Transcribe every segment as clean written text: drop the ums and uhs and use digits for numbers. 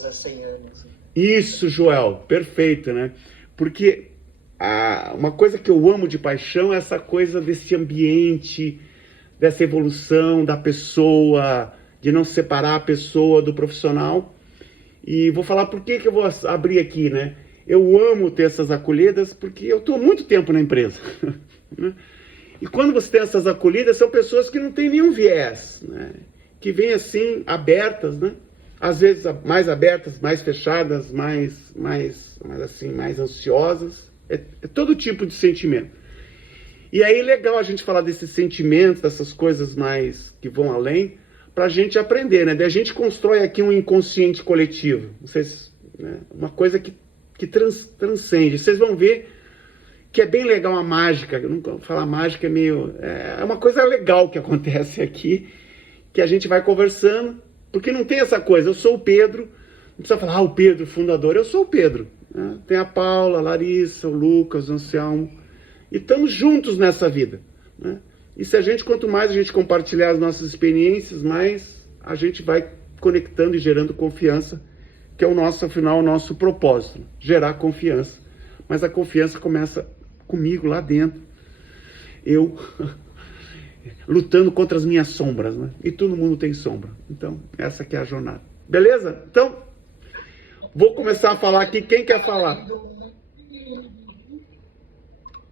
projetos há 100 anos. Isso, Joel, perfeito, né? Porque uma coisa que eu amo de paixão é essa coisa desse ambiente, dessa evolução da pessoa, de não separar a pessoa do profissional. E vou falar por que eu vou abrir aqui, né? Eu amo ter essas acolhidas porque eu estou há muito tempo na empresa. Né? E quando você tem essas acolhidas, são pessoas que não têm nenhum viés, né? Que vêm assim, abertas, né? Às vezes mais abertas, mais fechadas, mais ansiosas. É todo tipo de sentimento. E aí é legal a gente falar desses sentimentos, dessas coisas mais que vão além, para a gente aprender, né? Daí a gente constrói aqui um inconsciente coletivo. Vocês, né? Uma coisa que transcende. Vocês vão ver que é bem legal a mágica. Eu nunca vou falar mágica, é uma coisa legal que acontece aqui, que a gente vai conversando, porque não tem essa coisa, eu sou o Pedro, não precisa falar, o Pedro, fundador, eu sou o Pedro. Né? Tem a Paula, a Larissa, o Lucas, o Anselmo, e estamos juntos nessa vida. Né? E se quanto mais a gente compartilhar as nossas experiências, mais a gente vai conectando e gerando confiança, que é o nosso, afinal, o nosso propósito, gerar confiança. Mas a confiança começa comigo lá dentro, eu lutando contra as minhas sombras, né? E todo mundo tem sombra. Então, essa que é a jornada. Beleza? Então, vou começar a falar aqui. Quem quer falar?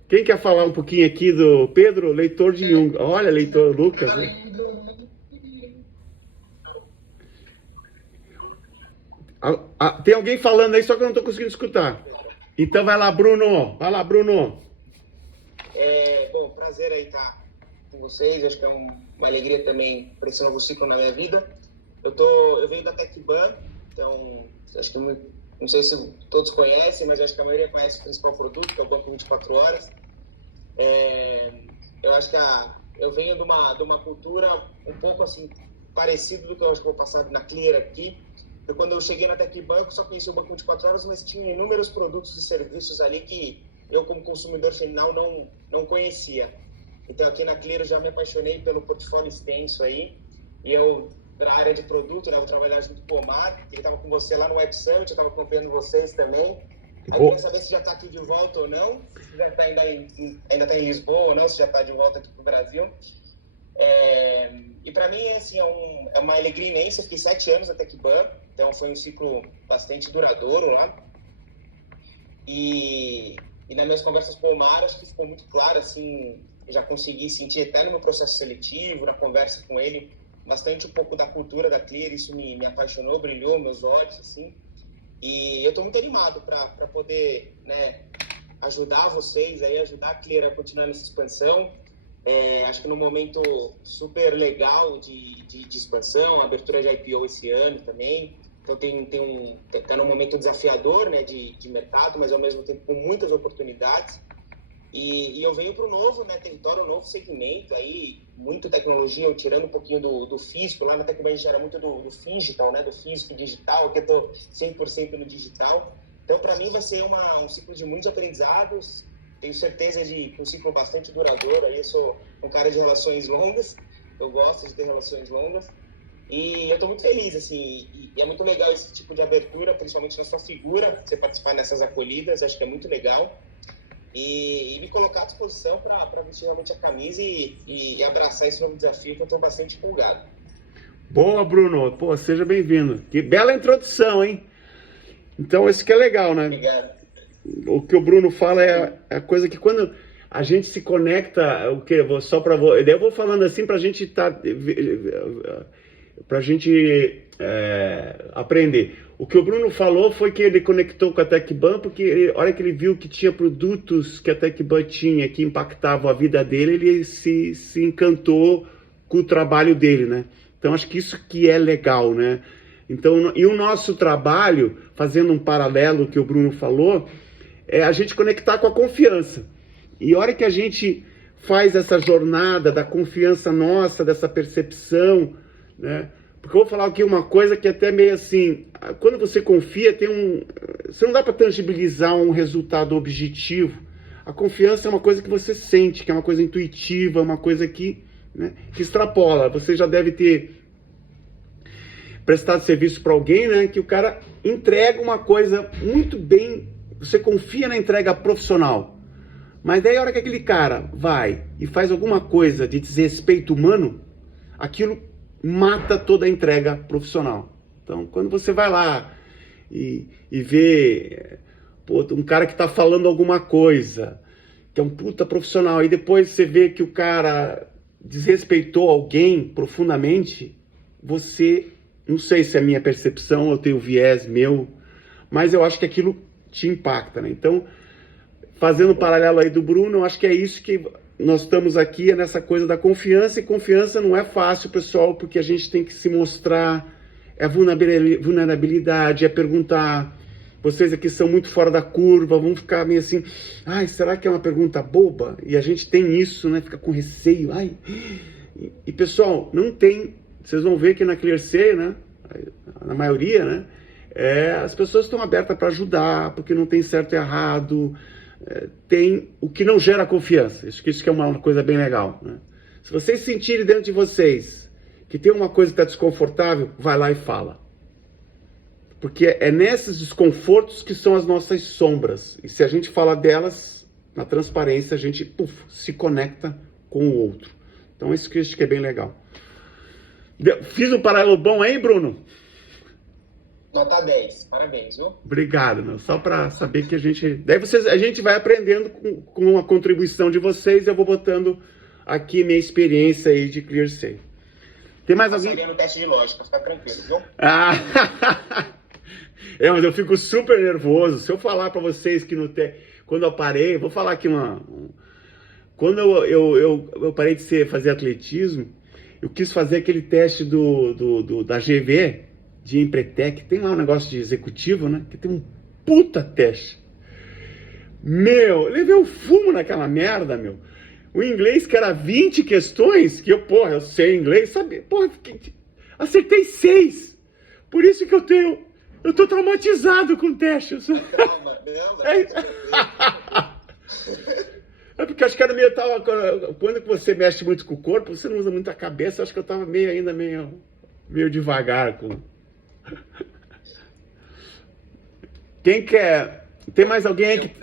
Quem quer falar um pouquinho aqui do Pedro, leitor de Jung? Olha, leitor Lucas, né? Tem alguém falando aí, só que eu não estou conseguindo escutar. Então vai lá, Bruno. Vai lá, Bruno. Bom, prazer aí estar com vocês. Acho que é uma alegria também para esse novo ciclo na minha vida. Eu venho da TecBan, então acho que não sei se todos conhecem, mas acho que a maioria conhece o principal produto, que é o Banco 24 Horas. Eu acho que eu venho de uma cultura um pouco assim parecida do que eu acho que vou passar na Clear aqui. Eu, quando eu cheguei na TecBan, eu só conhecia o Banco 24 Horas, mas tinha inúmeros produtos e serviços ali que eu, como consumidor final, não conhecia. Então, aqui na Clear, eu já me apaixonei pelo portfólio extenso aí. E eu, da área de produto, né, eu vou trabalhar junto com o Omar, que ele estava com você lá no Web Summit, eu estava acompanhando vocês também. Aí, eu queria saber se já está aqui de volta ou não, se já está ainda está em Lisboa ou não, se já está de volta aqui para o Brasil. E para mim, assim, é uma alegria imensa. Eu fiquei 7 anos na TecBan, então foi um ciclo bastante duradouro lá. E nas minhas conversas com o Omar, acho que ficou muito claro, assim, eu já consegui sentir até no meu processo seletivo, na conversa com ele, bastante um pouco da cultura da Clear. Isso me apaixonou, brilhou meus olhos, assim. E eu estou muito animado para poder, né, ajudar vocês, aí, ajudar a Clear a continuar nessa expansão. Acho que num momento super legal de expansão, abertura de IPO esse ano também. Então está num momento desafiador, né, de mercado, mas ao mesmo tempo com muitas oportunidades. E eu venho para o novo, né, território, um novo segmento, aí, muito tecnologia, eu tirando um pouquinho do físico. Lá na TecBan a gente era muito do digital, né, do físico e digital, que eu estou 100% no digital. Então, para mim, vai ser um ciclo de muitos aprendizados. Tenho certeza de um ciclo bastante duradouro. Aí eu sou um cara de relações longas, eu gosto de ter relações longas. E eu estou muito feliz, assim, e é muito legal esse tipo de abertura, principalmente na sua figura, você participar dessas acolhidas, acho que é muito legal. E me colocar à disposição para vestir realmente a camisa e abraçar esse novo desafio, que eu estou bastante empolgado. Boa, Bruno. Pô, seja bem-vindo. Que bela introdução, hein? Então, isso que é legal, né? Obrigado. O que o Bruno fala é a coisa que quando a gente se conecta, o que? Só para daí eu vou falando assim para a gente aprender. O que o Bruno falou foi que ele conectou com a TecBan, porque a hora que ele viu que tinha produtos que a TecBan tinha que impactavam a vida dele, ele se encantou com o trabalho dele, né? Então acho que isso que é legal, né? Então, e o nosso trabalho, fazendo um paralelo que o Bruno falou, é a gente conectar com a confiança. E a hora que a gente faz essa jornada da confiança nossa, dessa percepção, né? Porque eu vou falar aqui uma coisa que é até meio assim, quando você confia, você não dá para tangibilizar um resultado objetivo. A confiança é uma coisa que você sente, que é uma coisa intuitiva, uma coisa que, né, que extrapola. Você já deve ter prestado serviço para alguém, né, que o cara entrega uma coisa muito bem, você confia na entrega profissional, mas daí a hora que aquele cara vai e faz alguma coisa de desrespeito humano, aquilo mata toda a entrega profissional. Então, quando você vai lá e vê um cara que está falando alguma coisa, que é um puta profissional, e depois você vê que o cara desrespeitou alguém profundamente, você, não sei se é a minha percepção, eu tenho viés meu, mas eu acho que aquilo te impacta, né? Então, fazendo um paralelo aí do Bruno, eu acho que é isso que nós estamos aqui, é nessa coisa da confiança, e confiança não é fácil, pessoal, porque a gente tem que se mostrar, é vulnerabilidade, é perguntar. Vocês aqui são muito fora da curva, vão ficar meio assim, ai, será que é uma pergunta boba? E a gente tem isso, né? Fica com receio, ai. E pessoal, não tem, vocês vão ver que na ClearSale, né? Na maioria, né? As pessoas estão abertas para ajudar, porque não tem certo e errado, tem o que não gera confiança. Isso que é uma coisa bem legal, né? Se vocês sentirem dentro de vocês que tem uma coisa que está desconfortável, vai lá e fala. Porque é nesses desconfortos que são as nossas sombras. E se a gente fala delas, na transparência, a gente se conecta com o outro. Então isso que eu acho que é bem legal. Fiz um paralelo bom aí, Bruno? Nota 10, parabéns, viu? Obrigado, meu. Só para saber que a gente... Daí a gente vai aprendendo com a contribuição de vocês, eu vou botando aqui minha experiência aí de ClearSale. Tem mais alguém? Eu no teste de lógica, fica tranquilo, viu? Mas eu fico super nervoso. Se eu falar para vocês que quando eu parei, vou falar aqui quando eu parei de fazer atletismo, eu quis fazer aquele teste da GV, de Empretec, tem lá um negócio de executivo, né? Que tem um puta teste. Meu, eu levei um fumo naquela merda, meu. O inglês que era 20 questões, que eu sei inglês, sabe? Acertei 6. Por isso que eu tô traumatizado com testes. Calma, É porque acho que era meio quando você mexe muito com o corpo, você não usa muito a cabeça, acho que eu tava meio devagar com. Quem quer? Tem mais alguém aí que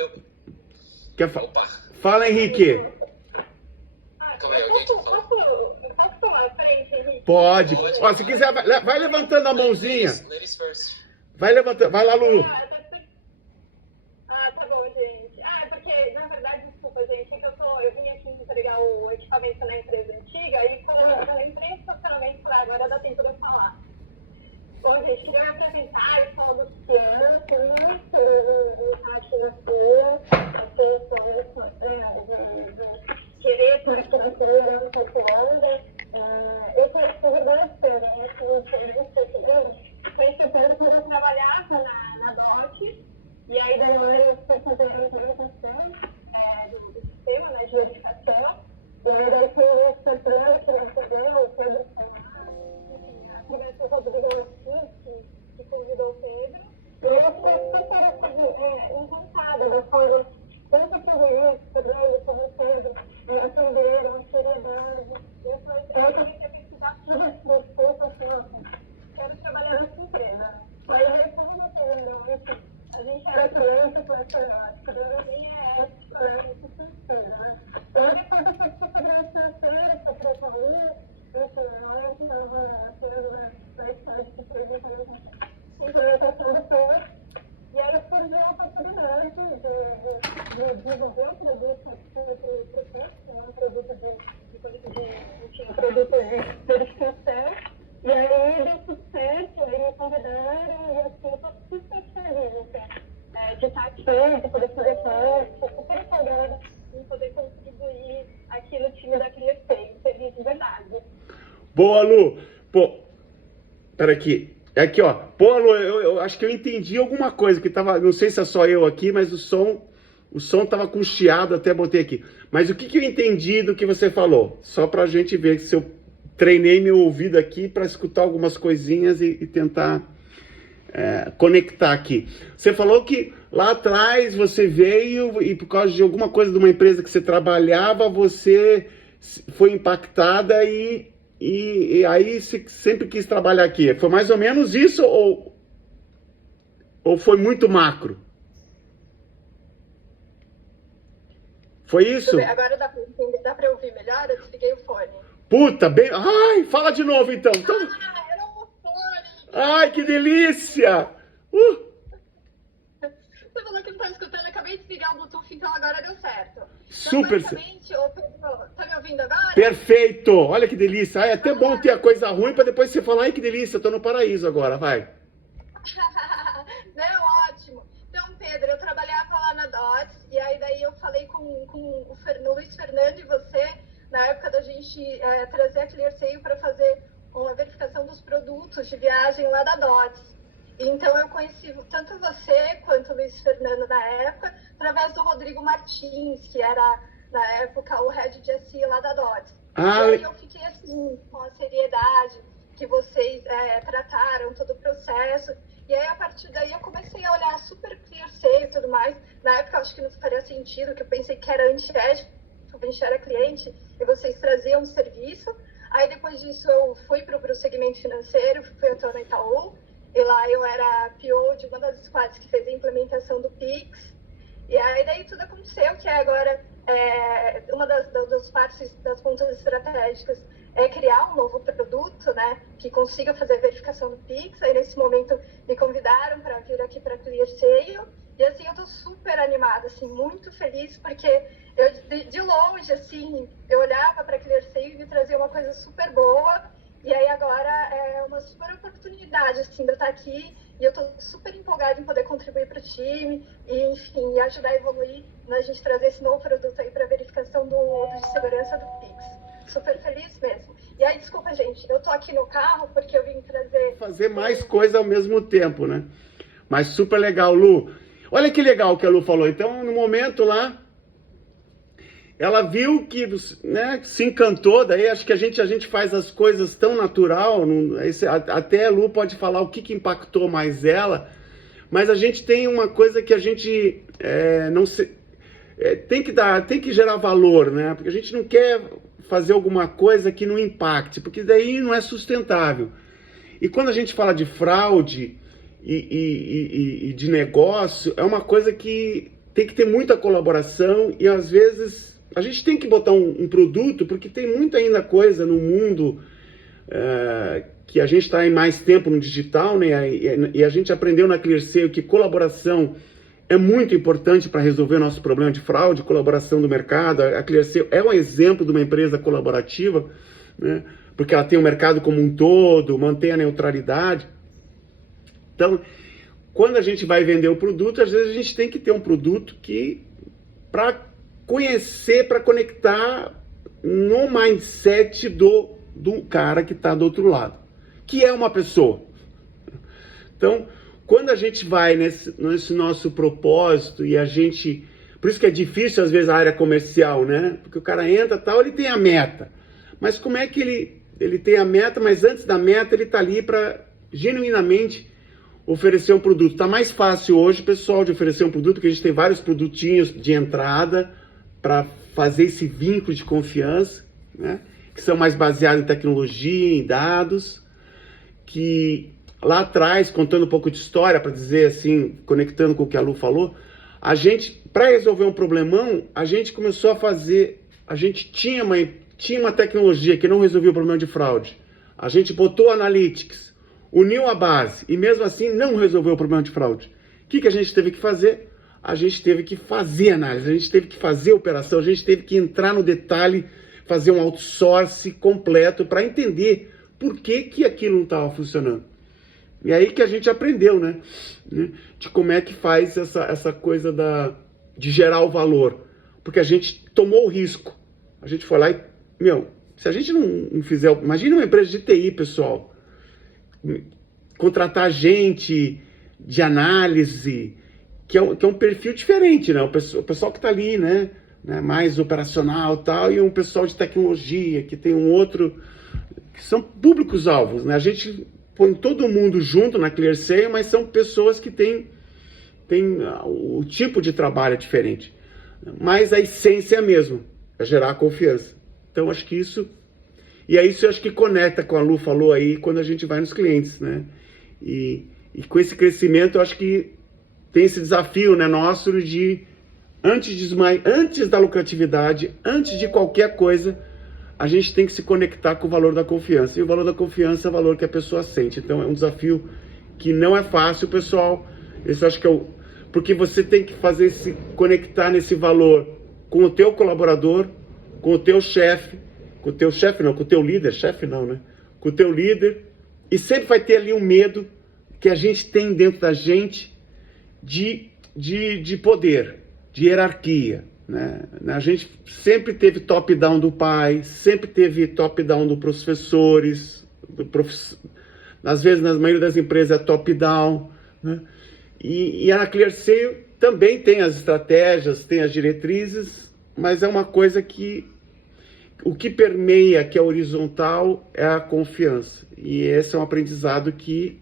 quer falar? Fala, Henrique. Pode. Ó, se quiser, vai levantando a mãozinha. Vai levantando. Vai lá, Lulu. Tá bom, gente. É porque, na verdade, desculpa, gente, é que eu vim aqui entregar o equipamento na empresa antiga e quando eu entrei em estacionamento, agora dá tempo de eu falar. Bom, gente, queria me apresentar, eu sou a Luciana, conheço o Rádio da Folha, querer por estrutura um pouco longa. Eu conheci o Roberto, né, que eu conheci o Pedro quando eu trabalhava na DOT, e aí daí eu fui fazer a implementação do sistema, né, de verificação, e aí daí foi o Santana que me ajudou, o Pedro o Rodrigo que convidou o Pedro. E eu fui super encantada da forma tanto que o Luiz, Pedro, como o Pedro, atenderam, a seriedade. Eu comecei a pesquisar tudo isso, desculpa, quero trabalhar nessa empresa. Aí, como eu terminou, a gente era cliente com essa cidadania ética, isso financeira, né? E aí, depois eu fui para a Federação Financeira, para a Prefeitura, eu estava sendo bastante implementação do PER, e aí surgiu a oportunidade de desenvolver um produto um produto de verificação, e aí deu tudo certo, aí me convidaram, e assim, eu estou super feliz de estar aqui, de poder fazer parte, estou super empolgada em poder contribuir aqui no time da ClearSale, feliz de verdade. Boa, Lu. Pô, pera aqui. Aqui, ó. Pô, Lu, eu acho que eu entendi alguma coisa que tava... Não sei se é só eu aqui, mas o som tava com chiado, até botei aqui. Mas o que eu entendi do que você falou? Só pra gente ver se eu treinei meu ouvido aqui para escutar algumas coisinhas e tentar conectar aqui. Você falou que lá atrás você veio e por causa de alguma coisa de uma empresa que você trabalhava, você foi impactada e aí você sempre quis trabalhar aqui. Foi mais ou menos isso ou... Ou foi muito macro? Foi isso? Agora dá pra ouvir melhor? Eu desliguei o fone. Puta, bem... Ai, fala de novo então. Era o fone! Ai, que delícia! Você falou que não estava escutando, eu acabei de desligar o Bluetooth, então agora deu certo. Super. Então, tá me ouvindo agora? Perfeito! Olha que delícia. É até bom ter a coisa ruim para depois você falar, ai que delícia, eu tô no paraíso agora, vai. Não, ótimo. Então, Pedro, eu trabalhava lá na DOTS, e aí daí eu falei com o Luiz Fernando e você, na época da gente trazer a ClearSale para fazer uma verificação dos produtos de viagem lá da DOTS. Então, eu conheci tanto você quanto o Luiz Fernando na época, através do Rodrigo Martins, que era, na época, o head de SI lá da DOTS. E aí eu fiquei assim, com a seriedade que vocês trataram todo o processo. E aí, a partir daí, eu comecei a olhar super ClearSale e tudo mais. Na época, eu acho que não faria sentido, que eu pensei que era antiético, a gente era cliente e vocês traziam um serviço. Aí, depois disso, eu fui para o segmento financeiro, fui atuar na Itaú. E lá eu era PO de uma das squads que fez a implementação do Pix. E aí daí tudo aconteceu, que agora uma das partes das pontas estratégicas é criar um novo produto, né, que consiga fazer a verificação do Pix. Aí nesse momento me convidaram para vir aqui para ClearSale. E assim, eu tô super animada, assim, muito feliz, porque eu de longe, assim, eu olhava para ClearSale e me trazia uma coisa super boa. E aí agora é uma super oportunidade, assim, de eu estar aqui, e eu estou super empolgada em poder contribuir para o time e, enfim, ajudar a evoluir, a gente trazer esse novo produto aí para verificação de segurança do Pix. Super feliz mesmo. E aí, desculpa, gente, eu tô aqui no carro porque eu vim fazer mais coisa ao mesmo tempo, né? Mas super legal, Lu. Olha que legal que a Lu falou. Então, no momento lá, ela viu que, né, se encantou, daí acho que a gente faz as coisas tão natural, até a Lu pode falar o que impactou mais ela, mas a gente tem uma coisa que a gente tem que gerar valor, né? Porque a gente não quer fazer alguma coisa que não impacte, porque daí não é sustentável. E quando a gente fala de fraude e de negócio, é uma coisa que tem que ter muita colaboração e às vezes a gente tem que botar um produto, porque tem muita ainda coisa no mundo que a gente está em mais tempo no digital, né? E a gente aprendeu na ClearSale que colaboração é muito importante para resolver nosso problema de fraude, colaboração do mercado. A ClearSale é um exemplo de uma empresa colaborativa, né? Porque ela tem o mercado como um todo, mantém a neutralidade. Então, quando a gente vai vender o produto, às vezes a gente tem que ter um produto que, para conhecer, para conectar no mindset do cara que está do outro lado, que é uma pessoa. Então, quando a gente vai nesse nosso propósito e a gente... Por isso que é difícil, às vezes, a área comercial, né? Porque o cara entra e tal, ele tem a meta. Mas como é que ele tem a meta, mas antes da meta ele está ali para genuinamente oferecer um produto. Está mais fácil hoje, pessoal, de oferecer um produto, porque a gente tem vários produtinhos de entrada para fazer esse vínculo de confiança, né? Que são mais baseados em tecnologia, em dados, que lá atrás, contando um pouco de história, para dizer assim, conectando com o que a Lu falou, a gente, para resolver um problemão, a gente começou a fazer, a gente tinha uma tecnologia que não resolvia o problema de fraude. A gente botou Analytics, uniu a base e mesmo assim não resolveu o problema de fraude. O que a gente teve que fazer? A gente teve que fazer análise, a gente teve que fazer operação, a gente teve que entrar no detalhe, fazer um outsource completo para entender por que aquilo não estava funcionando. E aí que a gente aprendeu, né? De como é que faz essa coisa de gerar o valor. Porque a gente tomou o risco. A gente foi lá e, se a gente não fizer... Imagina uma empresa de TI, pessoal. Contratar gente de análise, que é um perfil diferente, né? O pessoal que está ali, né? Mais operacional e tal, e um pessoal de tecnologia, que tem um outro... que são públicos-alvos, né? A gente põe todo mundo junto na ClearSale, mas são pessoas que têm o tipo de trabalho é diferente. Mas a essência é a mesma, é gerar confiança. Então, acho que isso... E é isso, eu acho que conecta com a Lu falou aí, quando a gente vai nos clientes, né? E com esse crescimento, eu acho que tem esse desafio, né, nosso de, antes da lucratividade, antes de qualquer coisa, a gente tem que se conectar com o valor da confiança. E o valor da confiança é o valor que a pessoa sente. Então é um desafio que não é fácil, pessoal. Isso acho que porque você tem que se conectar nesse valor com o teu colaborador, com o teu chefe, com o teu líder, chefe não, né? Com o teu líder. E sempre vai ter ali um medo que a gente tem dentro da gente de poder, de hierarquia. Né? A gente sempre teve top-down do pai, sempre teve top-down dos professores, às vezes na maioria das empresas é top-down, né? E a ClearSale também tem as estratégias, tem as diretrizes, mas é uma coisa que o que permeia, que é horizontal, é a confiança. E esse é um aprendizado que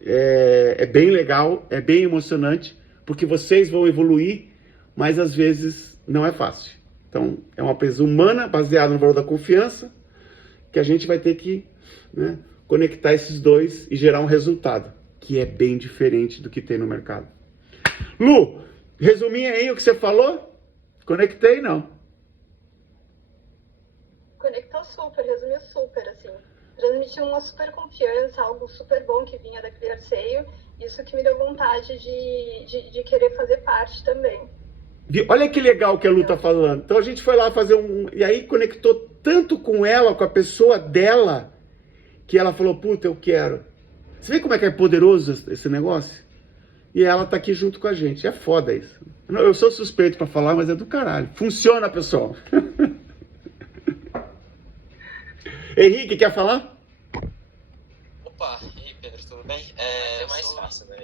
é bem legal, é bem emocionante, porque vocês vão evoluir, mas às vezes não é fácil. Então, é uma empresa humana, baseada no valor da confiança, que a gente vai ter que, né, conectar esses dois e gerar um resultado, que é bem diferente do que tem no mercado. Lu, resumir aí o que você falou? Conectei, não? Conectou super, resumiu super, assim. Transmitiu uma super confiança, algo super bom que vinha da ClearSale, isso que me deu vontade de querer fazer parte também. Olha que legal que a Lu tá falando. Então a gente foi lá fazer e aí conectou tanto com ela, com a pessoa dela, que ela falou, puta, eu quero. Você vê como é que é poderoso esse negócio? E ela tá aqui junto com a gente. É foda isso. Eu sou suspeito pra falar, mas é do caralho. Funciona, pessoal. Henrique, quer falar? Opa, e aí, Pedro, tudo bem? É mais fácil, né?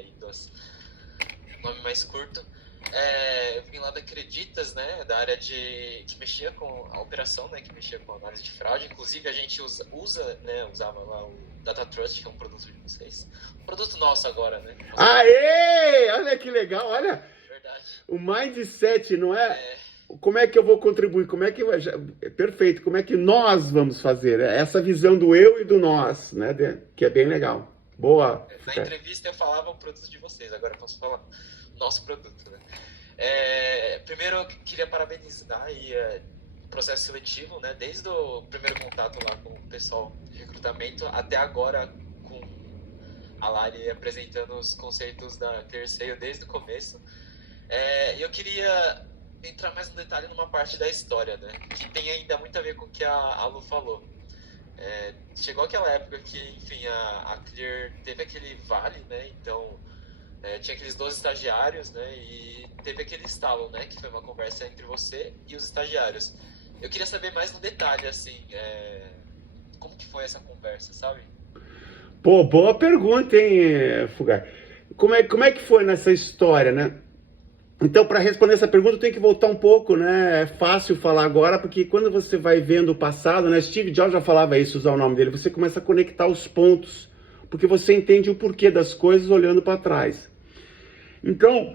Nome mais curto. Eu vim lá da Acreditas, né, da área que mexia com a operação, né, que mexia com análise de fraude. Inclusive, a gente usava lá o Data Trust, que é um produto de vocês. Um produto nosso agora, né? Aê! Olha que legal, olha. Verdade. O mindset, não é... Como é que eu vou contribuir? Como é que perfeito, como é que nós vamos fazer? Essa visão do eu e do nós, né, que é bem legal. Boa. Na entrevista eu falava o produto de vocês, agora eu posso falar nosso produto, né? Primeiro eu queria parabenizar aí, o processo seletivo, né? Desde o primeiro contato lá com o pessoal de recrutamento até agora com a Lari apresentando os conceitos da ClearSale desde o começo. Eu queria entrar mais no detalhe numa parte da história, né? Que tem ainda muito a ver com o que a Lu falou. Chegou aquela época que, enfim, a Clear teve aquele vale, né? Então tinha aqueles 12 estagiários, né? E teve aquele estalo, né? Que foi uma conversa entre você e os estagiários. Eu queria saber mais no detalhe, assim, como que foi essa conversa, sabe? Pô, boa pergunta, hein, Fugar? Como é que foi nessa história, né? Então, para responder essa pergunta, eu tenho que voltar um pouco, né? É fácil falar agora, porque quando você vai vendo o passado, né? Steve Jobs já falava isso, usar o nome dele, você começa a conectar os pontos, porque você entende o porquê das coisas olhando para trás. Então,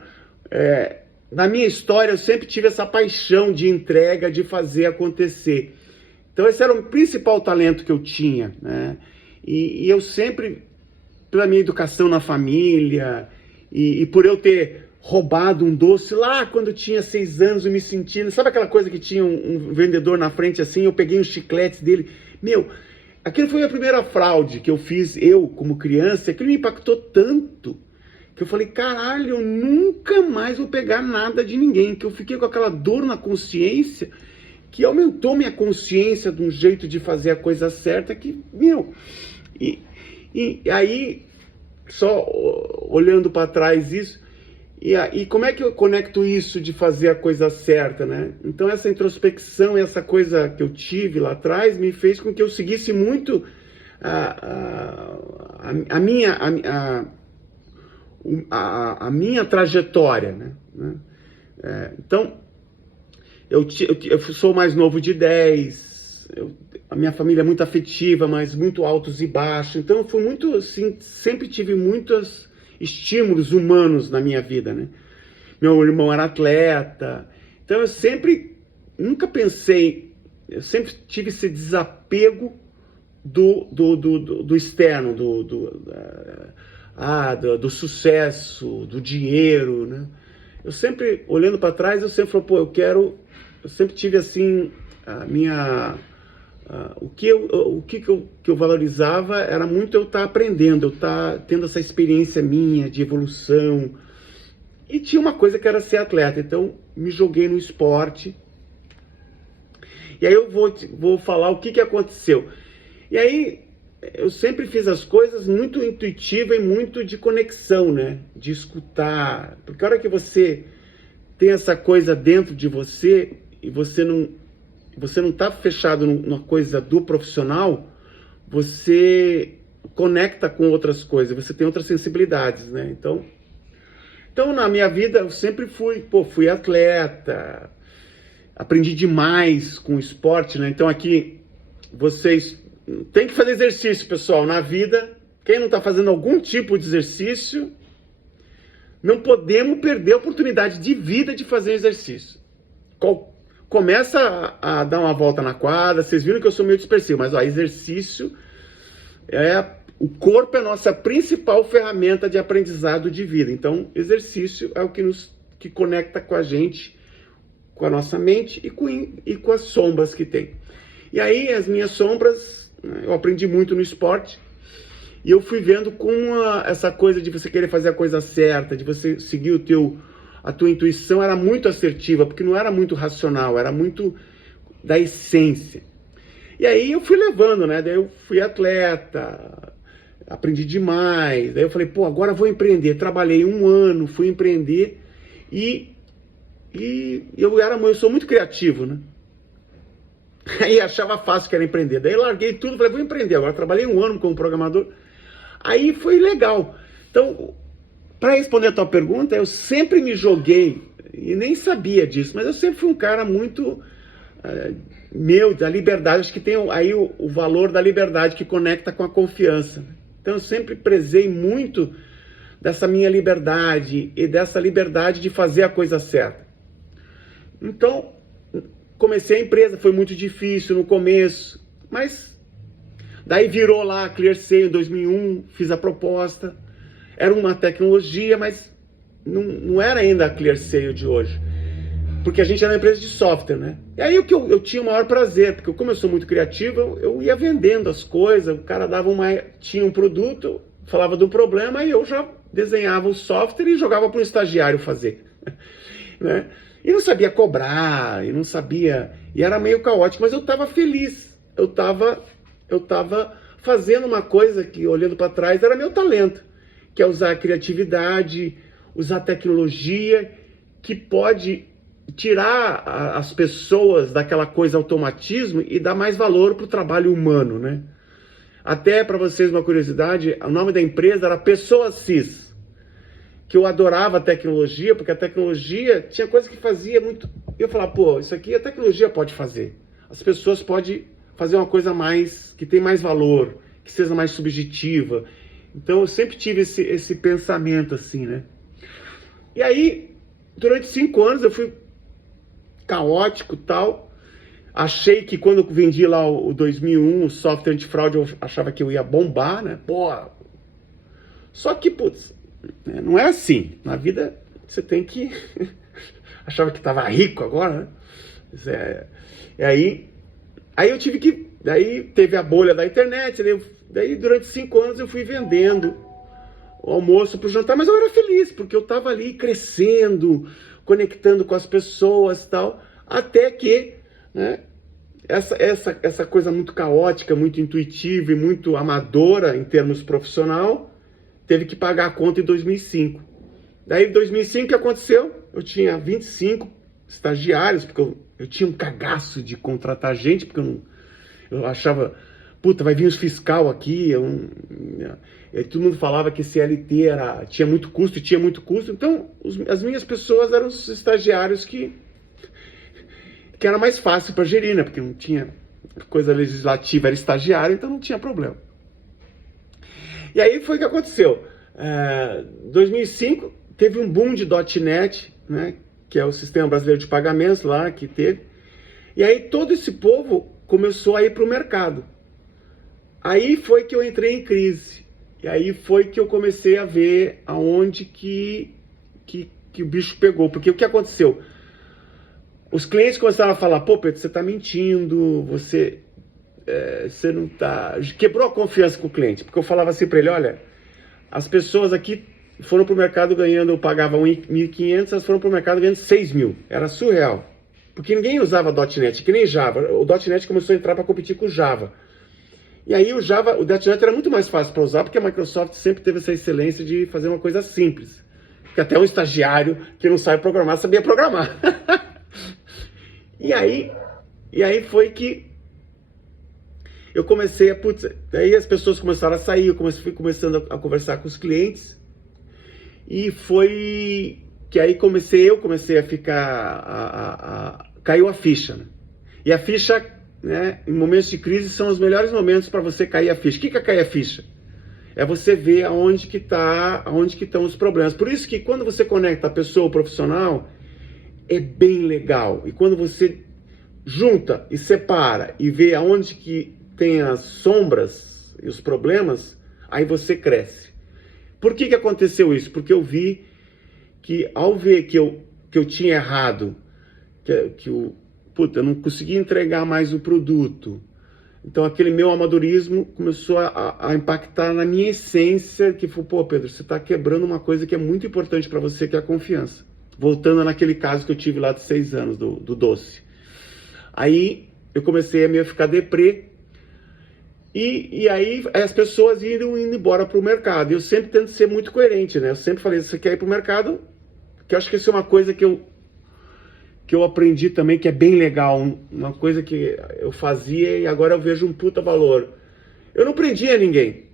na minha história, eu sempre tive essa paixão de entrega, de fazer acontecer. Então, esse era o principal talento que eu tinha, né? E eu sempre, pela minha educação na família, e por eu ter roubado um doce lá quando eu tinha 6 anos, eu me sentindo... Sabe aquela coisa que tinha um vendedor na frente assim, eu peguei os chicletes dele. Meu, aquilo foi a primeira fraude que eu fiz, eu como criança, aquilo me impactou tanto, que eu falei, caralho, eu nunca mais vou pegar nada de ninguém, que eu fiquei com aquela dor na consciência, que aumentou minha consciência de um jeito de fazer a coisa certa, que, meu... E aí, só olhando para trás isso, e como é que eu conecto isso de fazer a coisa certa, né? Então essa introspecção, essa coisa que eu tive lá atrás, me fez com que eu seguisse muito a minha trajetória, né? Então, eu sou mais novo de 10, a minha família é muito afetiva, mas muito altos e baixos, então eu fui muito, assim, sempre tive muitos estímulos humanos na minha vida, né? Meu irmão era atleta, então eu nunca pensei, eu sempre tive esse desapego do externo, do sucesso, do dinheiro, né? Eu sempre, olhando para trás, eu sempre falo, pô, eu sempre tive assim, o que eu valorizava era muito eu estar aprendendo, eu estar tendo essa experiência minha de evolução. E tinha uma coisa que era ser atleta, então me joguei no esporte. E aí eu vou falar o que aconteceu. E aí eu sempre fiz as coisas muito intuitiva e muito de conexão, né? De escutar. Porque a hora que você tem essa coisa dentro de você e você não tá fechado numa coisa do profissional, você conecta com outras coisas, você tem outras sensibilidades, né? Então na minha vida eu sempre fui atleta, aprendi demais com o esporte, né? Então aqui vocês têm que fazer exercício, pessoal, na vida. Quem não está fazendo algum tipo de exercício, não podemos perder a oportunidade de vida de fazer exercício. Começa a dar uma volta na quadra, vocês viram que eu sou meio dispersivo, mas exercício o corpo é a nossa principal ferramenta de aprendizado de vida. Então, exercício é o que conecta com a gente, com a nossa mente e com as sombras que tem. E aí, as minhas sombras, eu aprendi muito no esporte, e eu fui vendo como essa coisa de você querer fazer a coisa certa, de você seguir a tua intuição era muito assertiva, porque não era muito racional, era muito da essência. E aí eu fui levando, né? Daí eu fui atleta, aprendi demais. Daí eu falei, pô, agora eu vou empreender. Trabalhei 1 ano, fui empreender e eu sou muito criativo, né? Aí achava fácil que era empreender. Daí eu larguei tudo, falei, vou empreender. Agora trabalhei 1 ano como programador. Aí foi legal. Então, para responder a tua pergunta, eu sempre me joguei, e nem sabia disso, mas eu sempre fui um cara muito da liberdade. Acho que tem aí o valor da liberdade que conecta com a confiança. Então eu sempre prezei muito dessa minha liberdade e dessa liberdade de fazer a coisa certa. Então, comecei a empresa, foi muito difícil no começo, mas daí virou lá a ClearSale em 2001, fiz a proposta. Era uma tecnologia, mas não era ainda a ClearSale de hoje. Porque a gente era uma empresa de software, né? E aí eu tinha o maior prazer, porque como eu sou muito criativo, eu ia vendendo as coisas, o cara tinha um produto, falava do problema, e eu já desenhava o software e jogava para um estagiário fazer. Né? E não sabia cobrar, e era meio caótico, mas eu estava feliz. Eu estava fazendo uma coisa que, olhando para trás, era meu talento, que é usar a criatividade, usar a tecnologia, que pode tirar as pessoas daquela coisa automatismo e dar mais valor para o trabalho humano, né? Até para vocês uma curiosidade, o nome da empresa era Pessoa Cis, que eu adorava a tecnologia, porque a tecnologia tinha coisa que fazia muito... Eu falava, pô, isso aqui a tecnologia pode fazer. As pessoas podem fazer uma coisa mais, que tem mais valor, que seja mais subjetiva. Então eu sempre tive esse pensamento assim, né? E aí, durante 5 anos eu fui caótico e tal. Achei que quando eu vendi lá o 2001, o software antifraude, eu achava que eu ia bombar, né? Pô, só que, putz, não é assim. Na vida você tem que... Achava que estava rico agora, né? E aí eu tive que... Daí teve a bolha da internet, daí durante 5 anos eu fui vendendo o almoço para o jantar, mas eu era feliz, porque eu estava ali crescendo, conectando com as pessoas e tal, até que, né, essa coisa muito caótica, muito intuitiva e muito amadora em termos profissional, teve que pagar a conta em 2005. Daí em 2005 o que aconteceu? Eu tinha 25 estagiários, porque eu tinha um cagaço de contratar gente, porque eu achava, puta, vai vir os fiscal aqui, todo mundo falava que CLT tinha muito custo, então as minhas pessoas eram os estagiários que era mais fácil para gerir, né? Porque não tinha coisa legislativa, era estagiário, então não tinha problema. E aí foi o que aconteceu. 2005 teve um boom de .NET, né? Que é o Sistema Brasileiro de Pagamentos lá, que teve. E aí todo esse povo começou a ir para o mercado. Aí foi que eu entrei em crise. E aí foi que eu comecei a ver aonde que o bicho pegou. Porque o que aconteceu? Os clientes começaram a falar, pô, Pedro, você tá mentindo, você não tá... Quebrou a confiança com o cliente. Porque eu falava assim para ele, olha, as pessoas aqui foram pro mercado ganhando, eu pagava 1.500, elas foram pro mercado ganhando 6.000. Era surreal. Porque ninguém usava .NET, que nem Java. O .NET começou a entrar para competir com o Java. E aí o .NET era muito mais fácil para usar, porque a Microsoft sempre teve essa excelência de fazer uma coisa simples. Porque até um estagiário que não sabe programar, sabia programar. E aí foi que eu comecei a... Daí as pessoas começaram a sair, fui começando a conversar com os clientes. E foi que aí eu comecei a ficar... caiu a ficha, né? E a ficha, né, em momentos de crise, são os melhores momentos para você cair a ficha. O que é cair a ficha? É você ver aonde que estão os problemas. Por isso que quando você conecta a pessoa ao profissional, é bem legal. E quando você junta e separa e vê aonde que tem as sombras e os problemas, aí você cresce. Por que aconteceu isso? Porque eu vi que ao ver que eu tinha errado, eu não conseguia entregar mais o produto, então aquele meu amadorismo começou a impactar na minha essência, que foi, pô, Pedro, você está quebrando uma coisa que é muito importante para você, que é a confiança. Voltando naquele caso que eu tive lá de 6 anos, do doce. Aí eu comecei a ficar deprê, e aí as pessoas indo embora para o mercado. Eu sempre tento ser muito coerente, né? Eu sempre falei, você quer ir para o mercado? Que eu acho que isso é uma coisa que eu aprendi também, que é bem legal. Uma coisa que eu fazia e agora eu vejo um puta valor. Eu não prendia ninguém.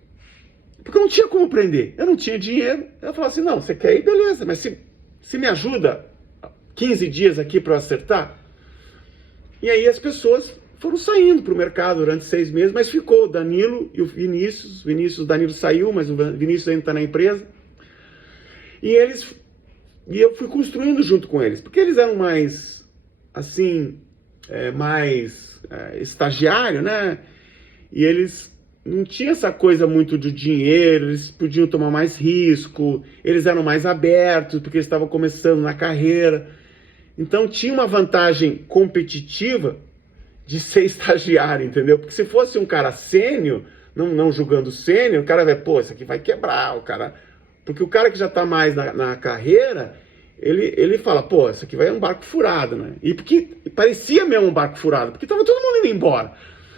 Porque eu não tinha como prender. Eu não tinha dinheiro. Eu falava assim, não, você quer ir? Beleza. Mas se me ajuda 15 dias aqui para eu acertar? E aí as pessoas foram saindo para o mercado durante 6 meses, mas ficou o Danilo e o Vinícius. O Danilo saiu, mas o Vinícius ainda está na empresa. E eu fui construindo junto com eles, porque eles eram mais, assim, estagiário, né? E eles não tinham essa coisa muito de dinheiro, eles podiam tomar mais risco, eles eram mais abertos, porque eles estavam começando na carreira. Então tinha uma vantagem competitiva de ser estagiário, entendeu? Porque se fosse um cara sênior, não julgando sênior, o cara vai, pô, isso aqui vai quebrar, o cara... Porque o cara que já está mais na carreira, ele fala, pô, isso aqui vai um barco furado, né? E porque parecia mesmo um barco furado, porque estava todo mundo indo embora.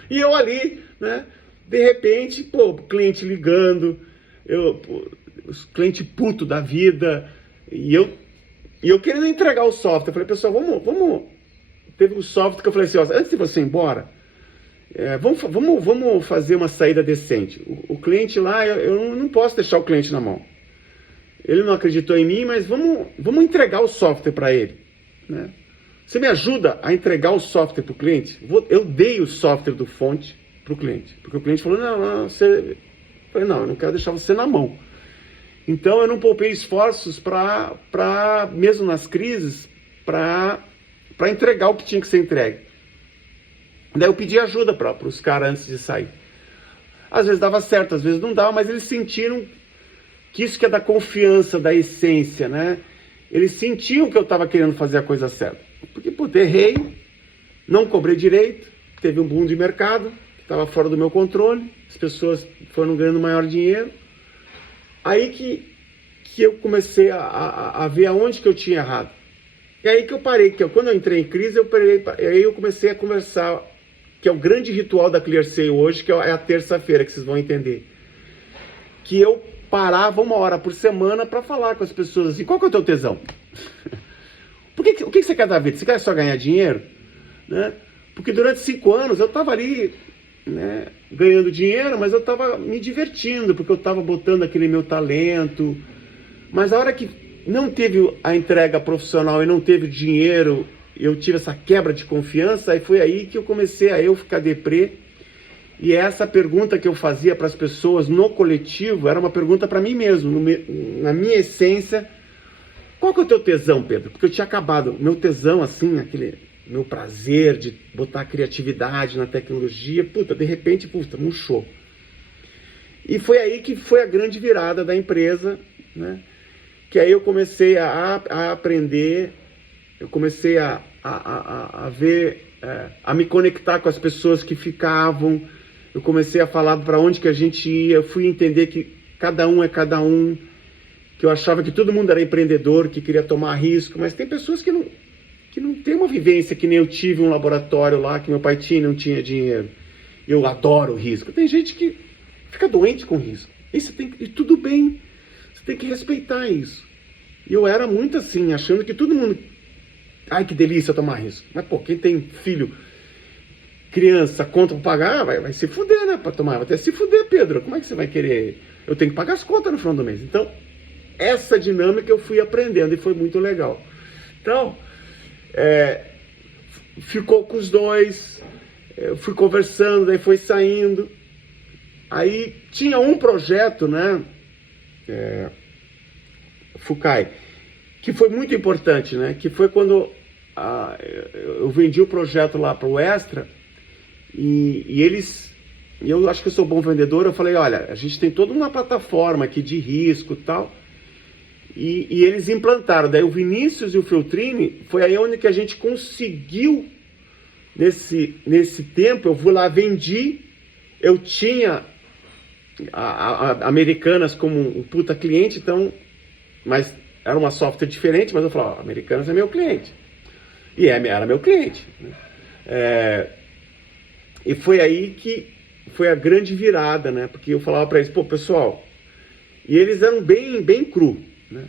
E eu ali, né? De repente, pô, cliente ligando, os cliente puto da vida, e eu querendo entregar o software. Eu falei, pessoal, vamos... Teve um software que eu falei assim, ó, antes de você ir embora, vamos fazer uma saída decente. O cliente lá, eu não posso deixar o cliente na mão. Ele não acreditou em mim, mas vamos entregar o software para ele, né? Você me ajuda a entregar o software para o cliente? Eu dei o software do fonte para o cliente, porque o cliente falou, não, você... Eu falei, não, eu não quero deixar você na mão. Então eu não poupei esforços para mesmo nas crises, para entregar o que tinha que ser entregue. Daí eu pedi ajuda para os caras antes de sair. Às vezes dava certo, às vezes não dava, mas eles sentiram que isso que é da confiança, da essência, né? Eles sentiam que eu estava querendo fazer a coisa certa. Porque, errei, não cobrei direito, teve um boom de mercado, que estava fora do meu controle, as pessoas foram ganhando maior dinheiro. Aí que eu comecei a ver aonde que eu tinha errado. E aí que eu parei, quando eu entrei em crise, aí eu comecei a conversar, que é o grande ritual da ClearSale hoje, que é a terça-feira, que vocês vão entender. Que eu parava 1 hora por semana para falar com as pessoas assim, qual que é o teu tesão? O que você quer da vida? Você quer só ganhar dinheiro? Né? Porque durante 5 anos eu estava ali, né, ganhando dinheiro, mas eu estava me divertindo, porque eu estava botando aquele meu talento. Mas a hora que não teve a entrega profissional e não teve dinheiro, eu tive essa quebra de confiança, aí foi aí que eu comecei a ficar deprê. E essa pergunta que eu fazia para as pessoas no coletivo era uma pergunta para mim mesmo, na minha essência. Qual que é o teu tesão, Pedro? Porque eu tinha acabado. O meu tesão, assim, aquele meu prazer de botar criatividade na tecnologia, de repente, murchou. E foi aí que foi a grande virada da empresa, né? Que aí eu comecei a aprender, eu comecei a ver, a me conectar com as pessoas que ficavam, eu comecei a falar para onde que a gente ia, eu fui entender que cada um é cada um, que eu achava que todo mundo era empreendedor, que queria tomar risco, mas tem pessoas que não tem uma vivência que nem eu tive um laboratório lá, que meu pai tinha e não tinha dinheiro. Eu adoro o risco. Tem gente que fica doente com risco. E tudo bem, você tem que respeitar isso. E eu era muito assim, achando que todo mundo... Ai, que delícia tomar risco. Mas, pô, quem tem filho, criança, conta pra pagar, vai se fuder, né, pra tomar. Vai até se fuder, Pedro. Como é que você vai querer... Eu tenho que pagar as contas no final do mês. Então, essa dinâmica eu fui aprendendo e foi muito legal. Então, ficou com os dois, eu fui conversando, daí foi saindo. Aí tinha um projeto, né, Fukai, que foi muito importante, né, que foi quando eu vendi o projeto lá para o Extra e eles... Eu acho que eu sou bom vendedor, eu falei, olha, a gente tem toda uma plataforma aqui de risco e tal, e eles implantaram. Daí o Vinícius e o Feltrini, foi aí onde que a gente conseguiu, nesse tempo, eu fui lá, vendi, eu tinha a Americanas como um puta cliente, então, mas era uma software diferente, mas eu falava, Americanas é meu cliente, e era meu cliente, né? E foi aí que foi a grande virada, né? Porque eu falava para eles, pô, pessoal, e eles eram bem cru, né?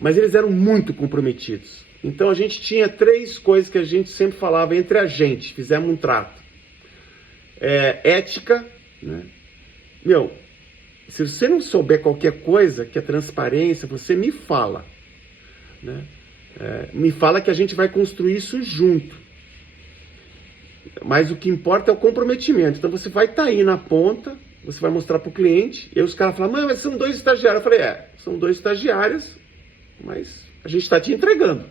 Mas eles eram muito comprometidos. Então a gente tinha 3 coisas que a gente sempre falava entre a gente, fizemos um trato. Ética, né? Meu, se você não souber qualquer coisa, que é transparência, você me fala, né? Me fala que a gente vai construir isso junto. Mas o que importa é o comprometimento. Então você vai estar aí na ponta, você vai mostrar para o cliente, e aí os caras falam, mas são 2 estagiários. Eu falei, são 2 estagiários, mas a gente está te entregando.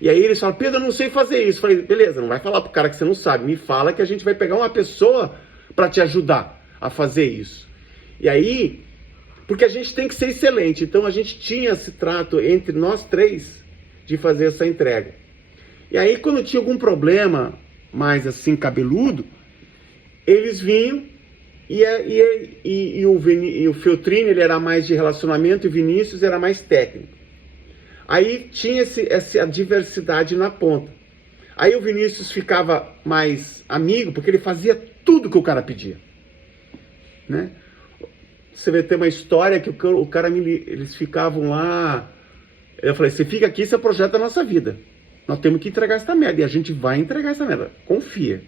E aí eles falam, Pedro, eu não sei fazer isso. Eu falei, beleza, não vai falar pro cara que você não sabe, me fala que a gente vai pegar uma pessoa para te ajudar a fazer isso. E aí, porque a gente tem que ser excelente, então a gente tinha esse trato entre nós 3 de fazer essa entrega. E aí quando tinha algum problema mais assim cabeludo, eles vinham e o Feltrini, ele era mais de relacionamento e o Vinícius era mais técnico. Aí tinha essa diversidade na ponta. Aí o Vinícius ficava mais amigo, porque ele fazia tudo que o cara pedia, né? Você vai ter uma história que o cara, eles ficavam lá, eu falei, você fica aqui, esse é o projeto da nossa vida. Nós temos que entregar essa merda, e a gente vai entregar essa merda, confia.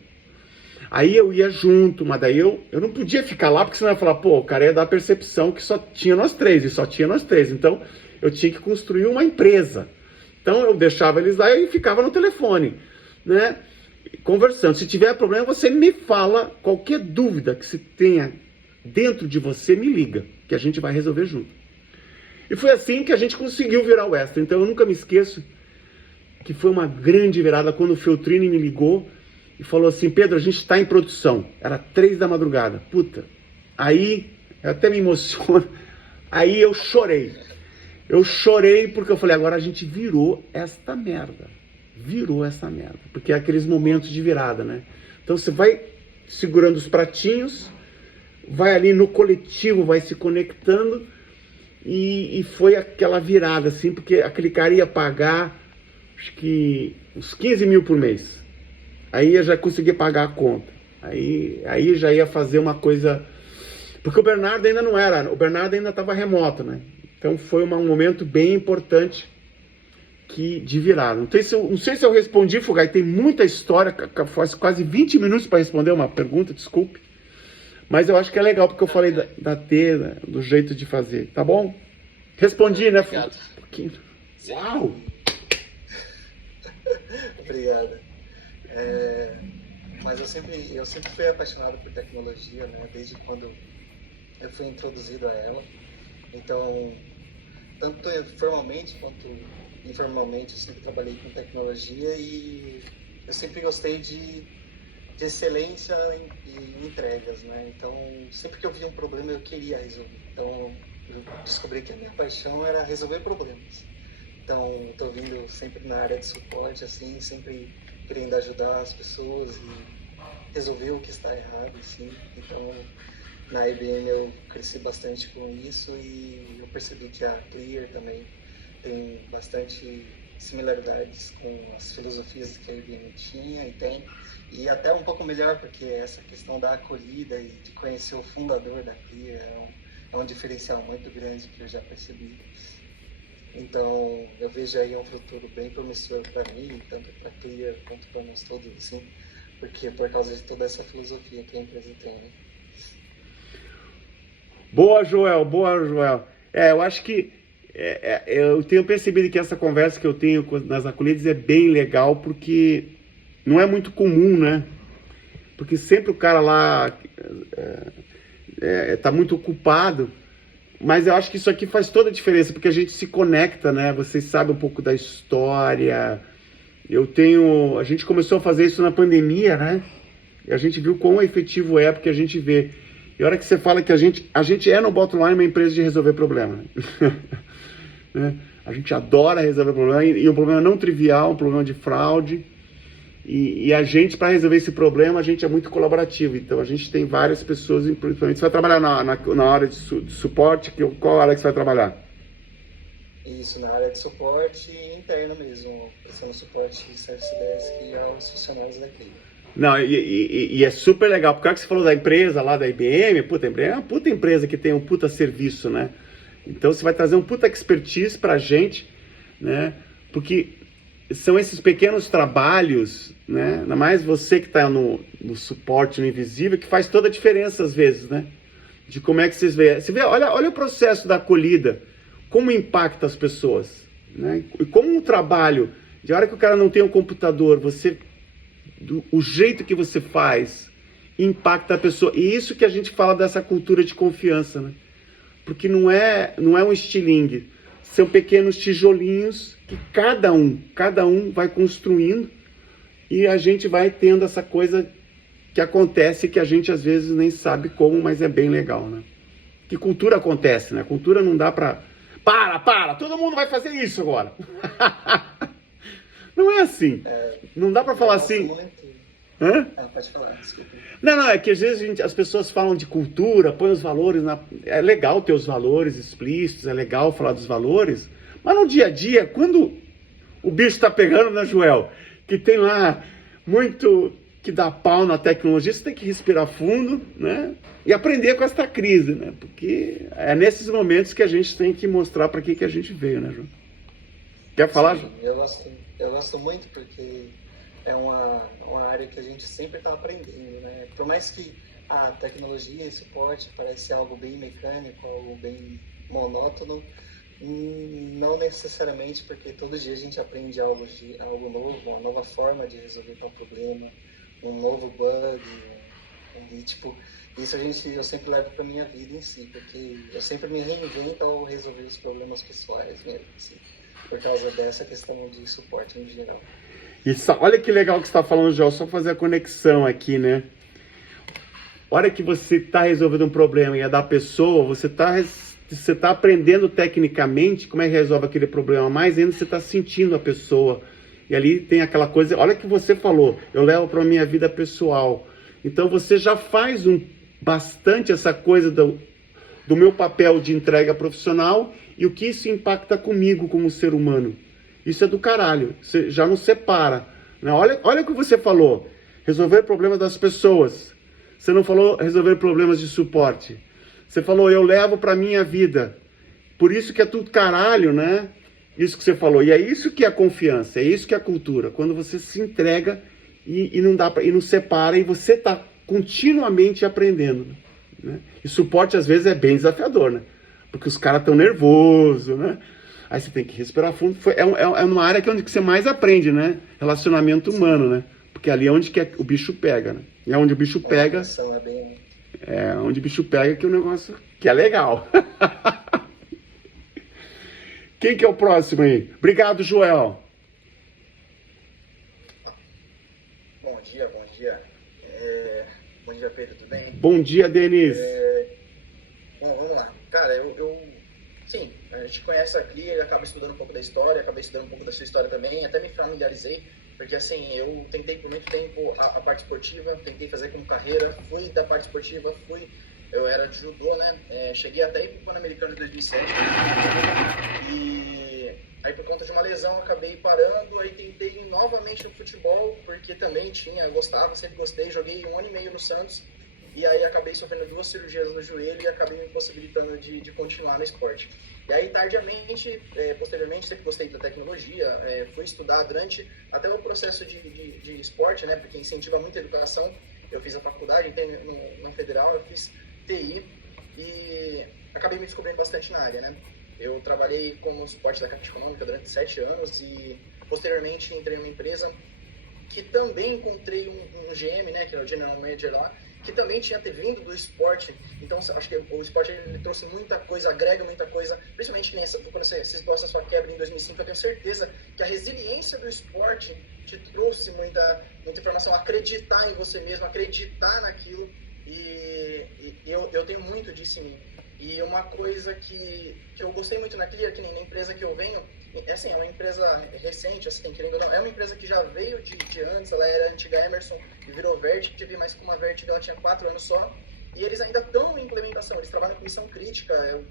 Aí eu ia junto, mas daí eu não podia ficar lá, porque senão eu ia falar, pô, o cara ia dar a percepção que só tinha nós 3, e só tinha nós 3, então eu tinha que construir uma empresa. Então eu deixava eles lá e ficava no telefone, né, conversando. Se tiver problema, você me fala, qualquer dúvida que se tenha dentro de você, me liga, que a gente vai resolver junto. E foi assim que a gente conseguiu virar o Extra. Então eu nunca me esqueço que foi uma grande virada quando o Feltrini me ligou e falou assim, Pedro, a gente está em produção. Era 3 da madrugada. Puta, aí eu até me emociono. Aí eu chorei. Eu chorei porque eu falei, agora a gente virou esta merda. Virou essa merda. Porque é aqueles momentos de virada, né? Então você vai segurando os pratinhos, vai ali no coletivo, vai se conectando, e foi aquela virada, assim, porque aquele cara ia pagar, acho que uns 15 mil por mês. Aí eu já conseguia pagar a conta. Aí já ia fazer uma coisa... Porque o Bernardo ainda não era, o Bernardo ainda estava remoto, né? Então foi um momento bem importante de virada. Não sei se eu respondi, Fugai, tem muita história, faz quase 20 minutos para responder uma pergunta, desculpe. Mas eu acho que é legal, porque eu falei da T, né, do jeito de fazer, tá bom? Respondi, né? Obrigado. Um pouquinho. Uau! Obrigado. Mas eu sempre fui apaixonado por tecnologia, né? Desde quando eu fui introduzido a ela. Então, tanto formalmente quanto informalmente, eu sempre trabalhei com tecnologia e eu sempre gostei de de excelência em entregas, né? Então, sempre que eu via um problema, eu queria resolver. Então, eu descobri que a minha paixão era resolver problemas. Então, estou vindo sempre na área de suporte, assim, sempre querendo ajudar as pessoas e resolver o que está errado, assim. Então, na IBM eu cresci bastante com isso e eu percebi que a Clear também tem bastante similaridades com as filosofias que a IBM tinha e tem, e até um pouco melhor, porque essa questão da acolhida e de conhecer o fundador da Clear é um diferencial muito grande que eu já percebi. Então, eu vejo aí um futuro bem promissor para mim, tanto para a Clear quanto para nós todos, assim, porque por causa de toda essa filosofia que a empresa tem, né? Boa, Joel, boa, Joel. Eu acho que eu tenho percebido que essa conversa que eu tenho nas acolhidas é bem legal, porque não é muito comum, né? Porque sempre o cara lá tá muito ocupado, mas eu acho que isso aqui faz toda a diferença, porque a gente se conecta, né? Vocês sabem um pouco da história. A gente começou a fazer isso na pandemia, né? E a gente viu quão efetivo é, porque a gente vê. E a hora que você fala que a gente é no bottom line uma empresa de resolver problema, né? A gente adora resolver problema, e um problema não trivial, um problema de fraude. E a gente, para resolver esse problema, a gente é muito colaborativo. Então, a gente tem várias pessoas, principalmente, você vai trabalhar na área de suporte, qual área que você vai trabalhar? Isso, na área de suporte interno mesmo, prestando suporte de Service Desk aos funcionários daqui. Não, e é super legal, porque a hora que você falou da empresa lá da IBM, a IBM é uma puta empresa que tem um puta serviço, né? Então você vai trazer um puta expertise pra gente, né? Porque são esses pequenos trabalhos, né? Ainda mais você que está no suporte no invisível, que faz toda a diferença às vezes, né? De como é que vocês veem. Você vê, olha o processo da acolhida, como impacta as pessoas, né? E como um trabalho, de hora que o cara não tem um computador, o jeito que você faz impacta a pessoa. E isso que a gente fala dessa cultura de confiança, né? Porque não é um estilingue, são pequenos tijolinhos que cada um vai construindo, e a gente vai tendo essa coisa que acontece, que a gente às vezes nem sabe como, mas é bem legal, né? Que cultura acontece, né? Cultura não dá pra... todo mundo vai fazer isso agora. Não é assim. Não dá pra falar assim... Hã? Pode falar, desculpa. Não, é que às vezes as pessoas falam de cultura, põem os valores É legal ter os valores explícitos, é legal falar dos valores, mas no dia a dia, quando o bicho tá pegando, né, Joel? Que tem lá muito que dá pau na tecnologia, você tem que respirar fundo, né? E aprender com esta crise, né? Porque é nesses momentos que a gente tem que mostrar para que a gente veio, né, João? Quer falar, João? Eu gosto muito porque é uma área que a gente sempre está aprendendo, né? Por mais que a tecnologia e suporte parece algo bem mecânico, algo bem monótono, não necessariamente, porque todo dia a gente aprende algo novo, uma nova forma de resolver tal problema, um novo bug, e tipo, isso eu sempre levo para minha vida em si, porque eu sempre me reinvento ao resolver os problemas pessoais mesmo, assim, por causa dessa questão de suporte em geral. Olha que legal que você está falando, Joel, só fazer a conexão aqui, né? Hora que você está resolvendo um problema e é da pessoa, você tá aprendendo tecnicamente como é que resolve aquele problema, mais ainda você está sentindo a pessoa. E ali tem aquela coisa, olha que você falou, eu levo para a minha vida pessoal. Então você já faz bastante essa coisa do meu papel de entrega profissional e o que isso impacta comigo como ser humano. Isso é do caralho, você já não separa, né? Olha o que você falou, resolver problemas das pessoas. Você não falou resolver problemas de suporte. Você falou, eu levo pra minha vida. Por isso que é tudo caralho, né? Isso que você falou. E é isso que é a confiança, é isso que é a cultura. Quando você se entrega e não separa, e você tá continuamente aprendendo, né? E suporte às vezes é bem desafiador, né? Porque os caras tão nervosos, né? Aí você tem que respirar fundo. É uma área onde você mais aprende, né? Relacionamento humano, né? Porque ali é onde o bicho pega, né? E é onde o bicho pega... É onde o bicho pega que o negócio... Que é legal. Quem que é o próximo aí? Obrigado, Joel. Bom dia. Bom dia, Pedro, tudo bem? Bom dia, Denis. Bom, vamos lá. Cara, sim, a gente conhece a Clear, acaba estudando um pouco da história, acabei estudando um pouco da sua história também, até me familiarizei, porque assim, eu tentei por muito tempo a parte esportiva, tentei fazer como carreira, fui da parte esportiva, eu era de judô, né? Cheguei até ir pro Pan-Americano de 2007, e aí por conta de uma lesão acabei parando, aí tentei ir novamente no futebol, porque também gostava, sempre gostei, joguei 1 ano e meio no Santos, e aí acabei sofrendo 2 cirurgias no joelho e acabei me impossibilitando de continuar no esporte. E aí, tardiamente, posteriormente, sempre gostei da tecnologia, fui estudar durante até o processo de esporte, né, porque incentiva muito a educação. Eu fiz a faculdade, na Federal, eu fiz TI e acabei me descobrindo bastante na área, né. Eu trabalhei como suporte da Caixa Econômica durante 7 anos e, posteriormente, entrei numa empresa que também encontrei um GM, né, que era o General Manager lá, que também tinha vindo do esporte. Então, acho que o esporte ele trouxe muita coisa, agrega muita coisa, principalmente quando você exposta a sua quebra em 2005, eu tenho certeza que a resiliência do esporte te trouxe muita informação, acreditar em você mesmo, acreditar naquilo, e eu tenho muito disso em mim. E uma coisa que eu gostei muito na Clear, que nem na empresa que eu venho, assim, é uma empresa recente, assim, querendo ou não, é uma empresa que já veio de antes, ela era antiga Emerson e virou Vertiv, mas com uma Vertiv ela tinha 4 anos só, e eles ainda estão em implementação, eles trabalham com missão crítica, é um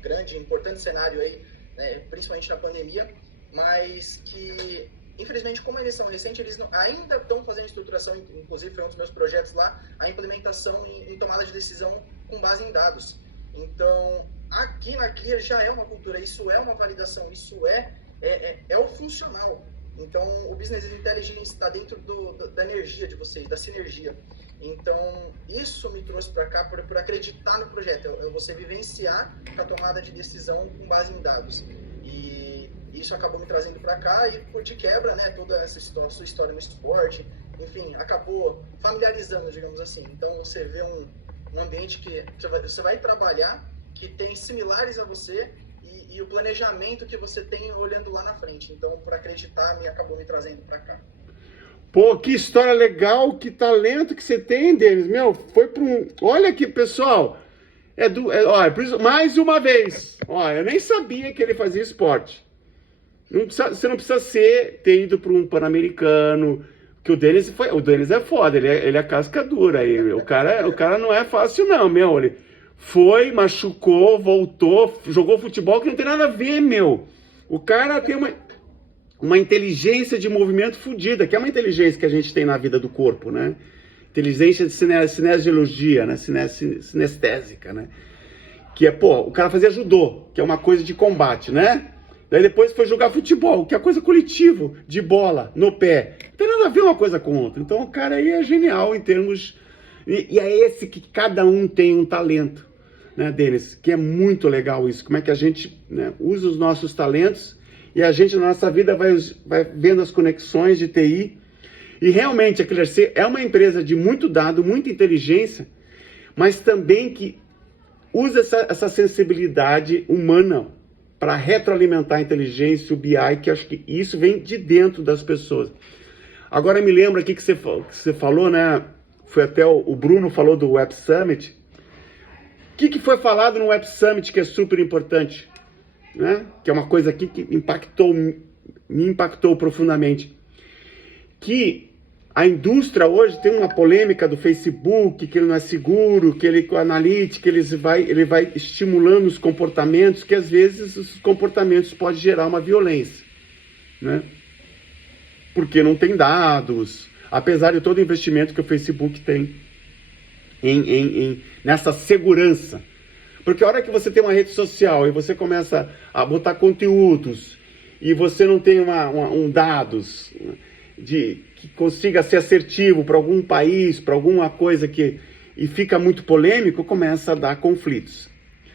grande, importante cenário aí, né, principalmente na pandemia, mas que, infelizmente, como eles são recentes, eles ainda estão fazendo estruturação, inclusive foi um dos meus projetos lá, a implementação em tomada de decisão com base em dados. Então, aqui na Clear já é uma cultura, isso é uma validação, isso é o funcional. Então, o Business Intelligence está dentro da energia de vocês, da sinergia. Então, isso me trouxe para cá por acreditar no projeto, você vivenciar a tomada de decisão com base em dados. E isso acabou me trazendo para cá e, por de quebra, né, toda essa sua história no esporte, enfim, acabou familiarizando, digamos assim. Então, você vê um ambiente que você vai trabalhar, que tem similares a você e o planejamento que você tem olhando lá na frente. Então, por acreditar, acabou me trazendo para cá. Pô, que história legal, que talento que você tem, Denis. Meu, foi para um... Olha aqui, pessoal. Mais uma vez. Ó, eu nem sabia que ele fazia esporte. Você não precisa ter ido para um Pan-Americano... Que o Denis é foda, ele é casca dura. O cara não é fácil, não, meu. Ele foi, machucou, voltou, jogou futebol que não tem nada a ver, meu. O cara tem uma inteligência de movimento fodida, que é uma inteligência que a gente tem na vida do corpo, né? Inteligência de cinesiologia, né? Sinestésica, né? Que é, o cara fazia judô, que é uma coisa de combate, né? Daí depois foi jogar futebol, que é coisa coletivo, de bola, no pé. Não tem nada a ver uma coisa com outra. Então o cara aí é genial em termos... E é esse que cada um tem um talento, né, Denis? Que é muito legal isso. Como é que a gente, né, usa os nossos talentos e a gente na nossa vida vai vendo as conexões de TI. E realmente a Clear é uma empresa de muito dado, muita inteligência, mas também que usa essa sensibilidade humana para retroalimentar a inteligência, o BI, que acho que isso vem de dentro das pessoas. Agora me lembra aqui que você falou, né? Foi até o Bruno falou do Web Summit. O que foi falado no Web Summit que é super importante? Né? Que é uma coisa aqui que me impactou profundamente. Que a indústria hoje tem uma polêmica do Facebook, que ele não é seguro, que ele com a analítica ele vai estimulando os comportamentos, que às vezes os comportamentos podem gerar uma violência, né? Porque não tem dados, apesar de todo o investimento que o Facebook tem nessa segurança. Porque a hora que você tem uma rede social e você começa a botar conteúdos e você não tem dados que consiga ser assertivo para algum país, para alguma coisa e fica muito polêmico, começa a dar conflitos.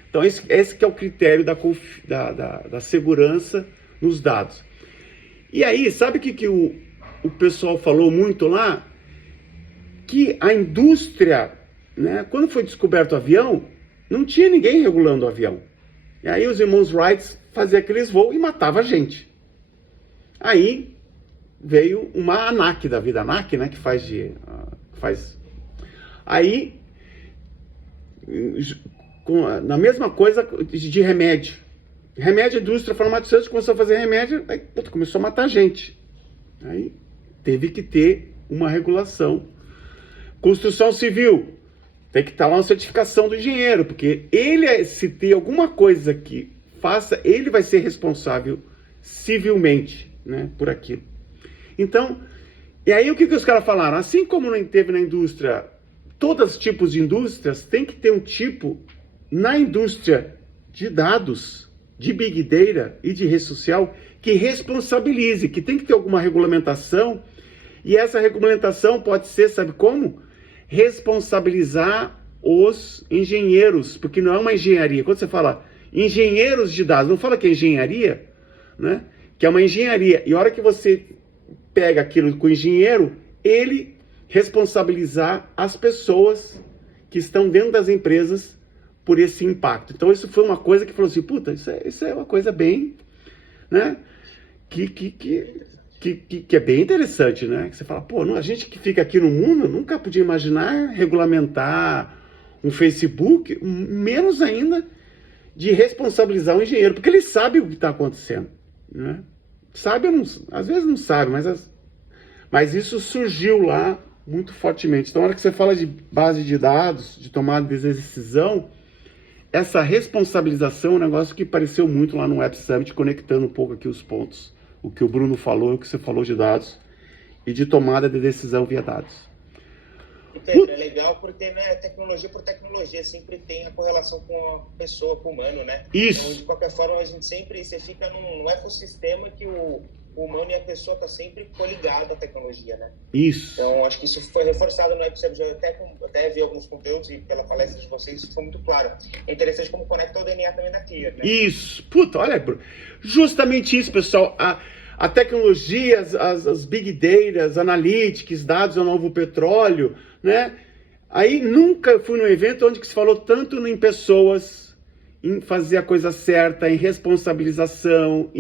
Então esse que é o critério da segurança nos dados. E aí, sabe o que o pessoal falou muito lá? Que a indústria, né, quando foi descoberto o avião, não tinha ninguém regulando o avião. E aí os irmãos Wright faziam aqueles voos e matavam a gente. Aí veio uma ANAC da vida, ANAC, né, que faz Aí, na mesma coisa de remédio. Remédio, a indústria farmacêutica começou a fazer remédio, aí começou a matar gente. Aí teve que ter uma regulação. Construção civil, tem que estar lá uma certificação do engenheiro, porque ele, se tem alguma coisa que faça, ele vai ser responsável civilmente, né, por aquilo. Então, e aí o que os caras falaram? Assim como não teve na indústria, todos os tipos de indústrias, tem que ter um tipo na indústria de dados, de Big Data e de rede social, que responsabilize, que tem que ter alguma regulamentação, e essa regulamentação pode ser, sabe como? Responsabilizar os engenheiros, porque não é uma engenharia. Quando você fala engenheiros de dados, não fala que é engenharia, né? Que é uma engenharia. E a hora que você pega aquilo com o engenheiro, ele responsabilizar as pessoas que estão dentro das empresas por esse impacto. Então isso foi uma coisa que falou assim, puta, isso é uma coisa bem, né? Que é bem interessante, né? Que você fala, pô, a gente que fica aqui no mundo nunca podia imaginar regulamentar um Facebook, menos ainda de responsabilizar o engenheiro, porque ele sabe o que está acontecendo, né? Sabe, às vezes não sabe, mas isso surgiu lá muito fortemente. Então, na hora que você fala de base de dados, de tomada de decisão, essa responsabilização é um negócio que apareceu muito lá no Web Summit, conectando um pouco aqui os pontos. O que o Bruno falou, o que você falou de dados e de tomada de decisão via dados. E Pedro, é legal porque, né, tecnologia por tecnologia sempre tem a correlação com a pessoa, com o humano, né? Isso. Então, de qualquer forma, a gente sempre, você fica num ecossistema que o humano e a pessoa tá sempre coligado à tecnologia, né? Isso. Então, acho que isso foi reforçado no episódio, eu até vi alguns conteúdos e pela palestra de vocês, isso foi muito claro. É interessante como conecta o DNA também da Clear, né? Isso. Puta, olha, justamente isso, pessoal. A tecnologia, as big data, as analytics, dados é o novo petróleo, né? Aí nunca fui num evento onde que se falou tanto em pessoas, em fazer a coisa certa, em responsabilização,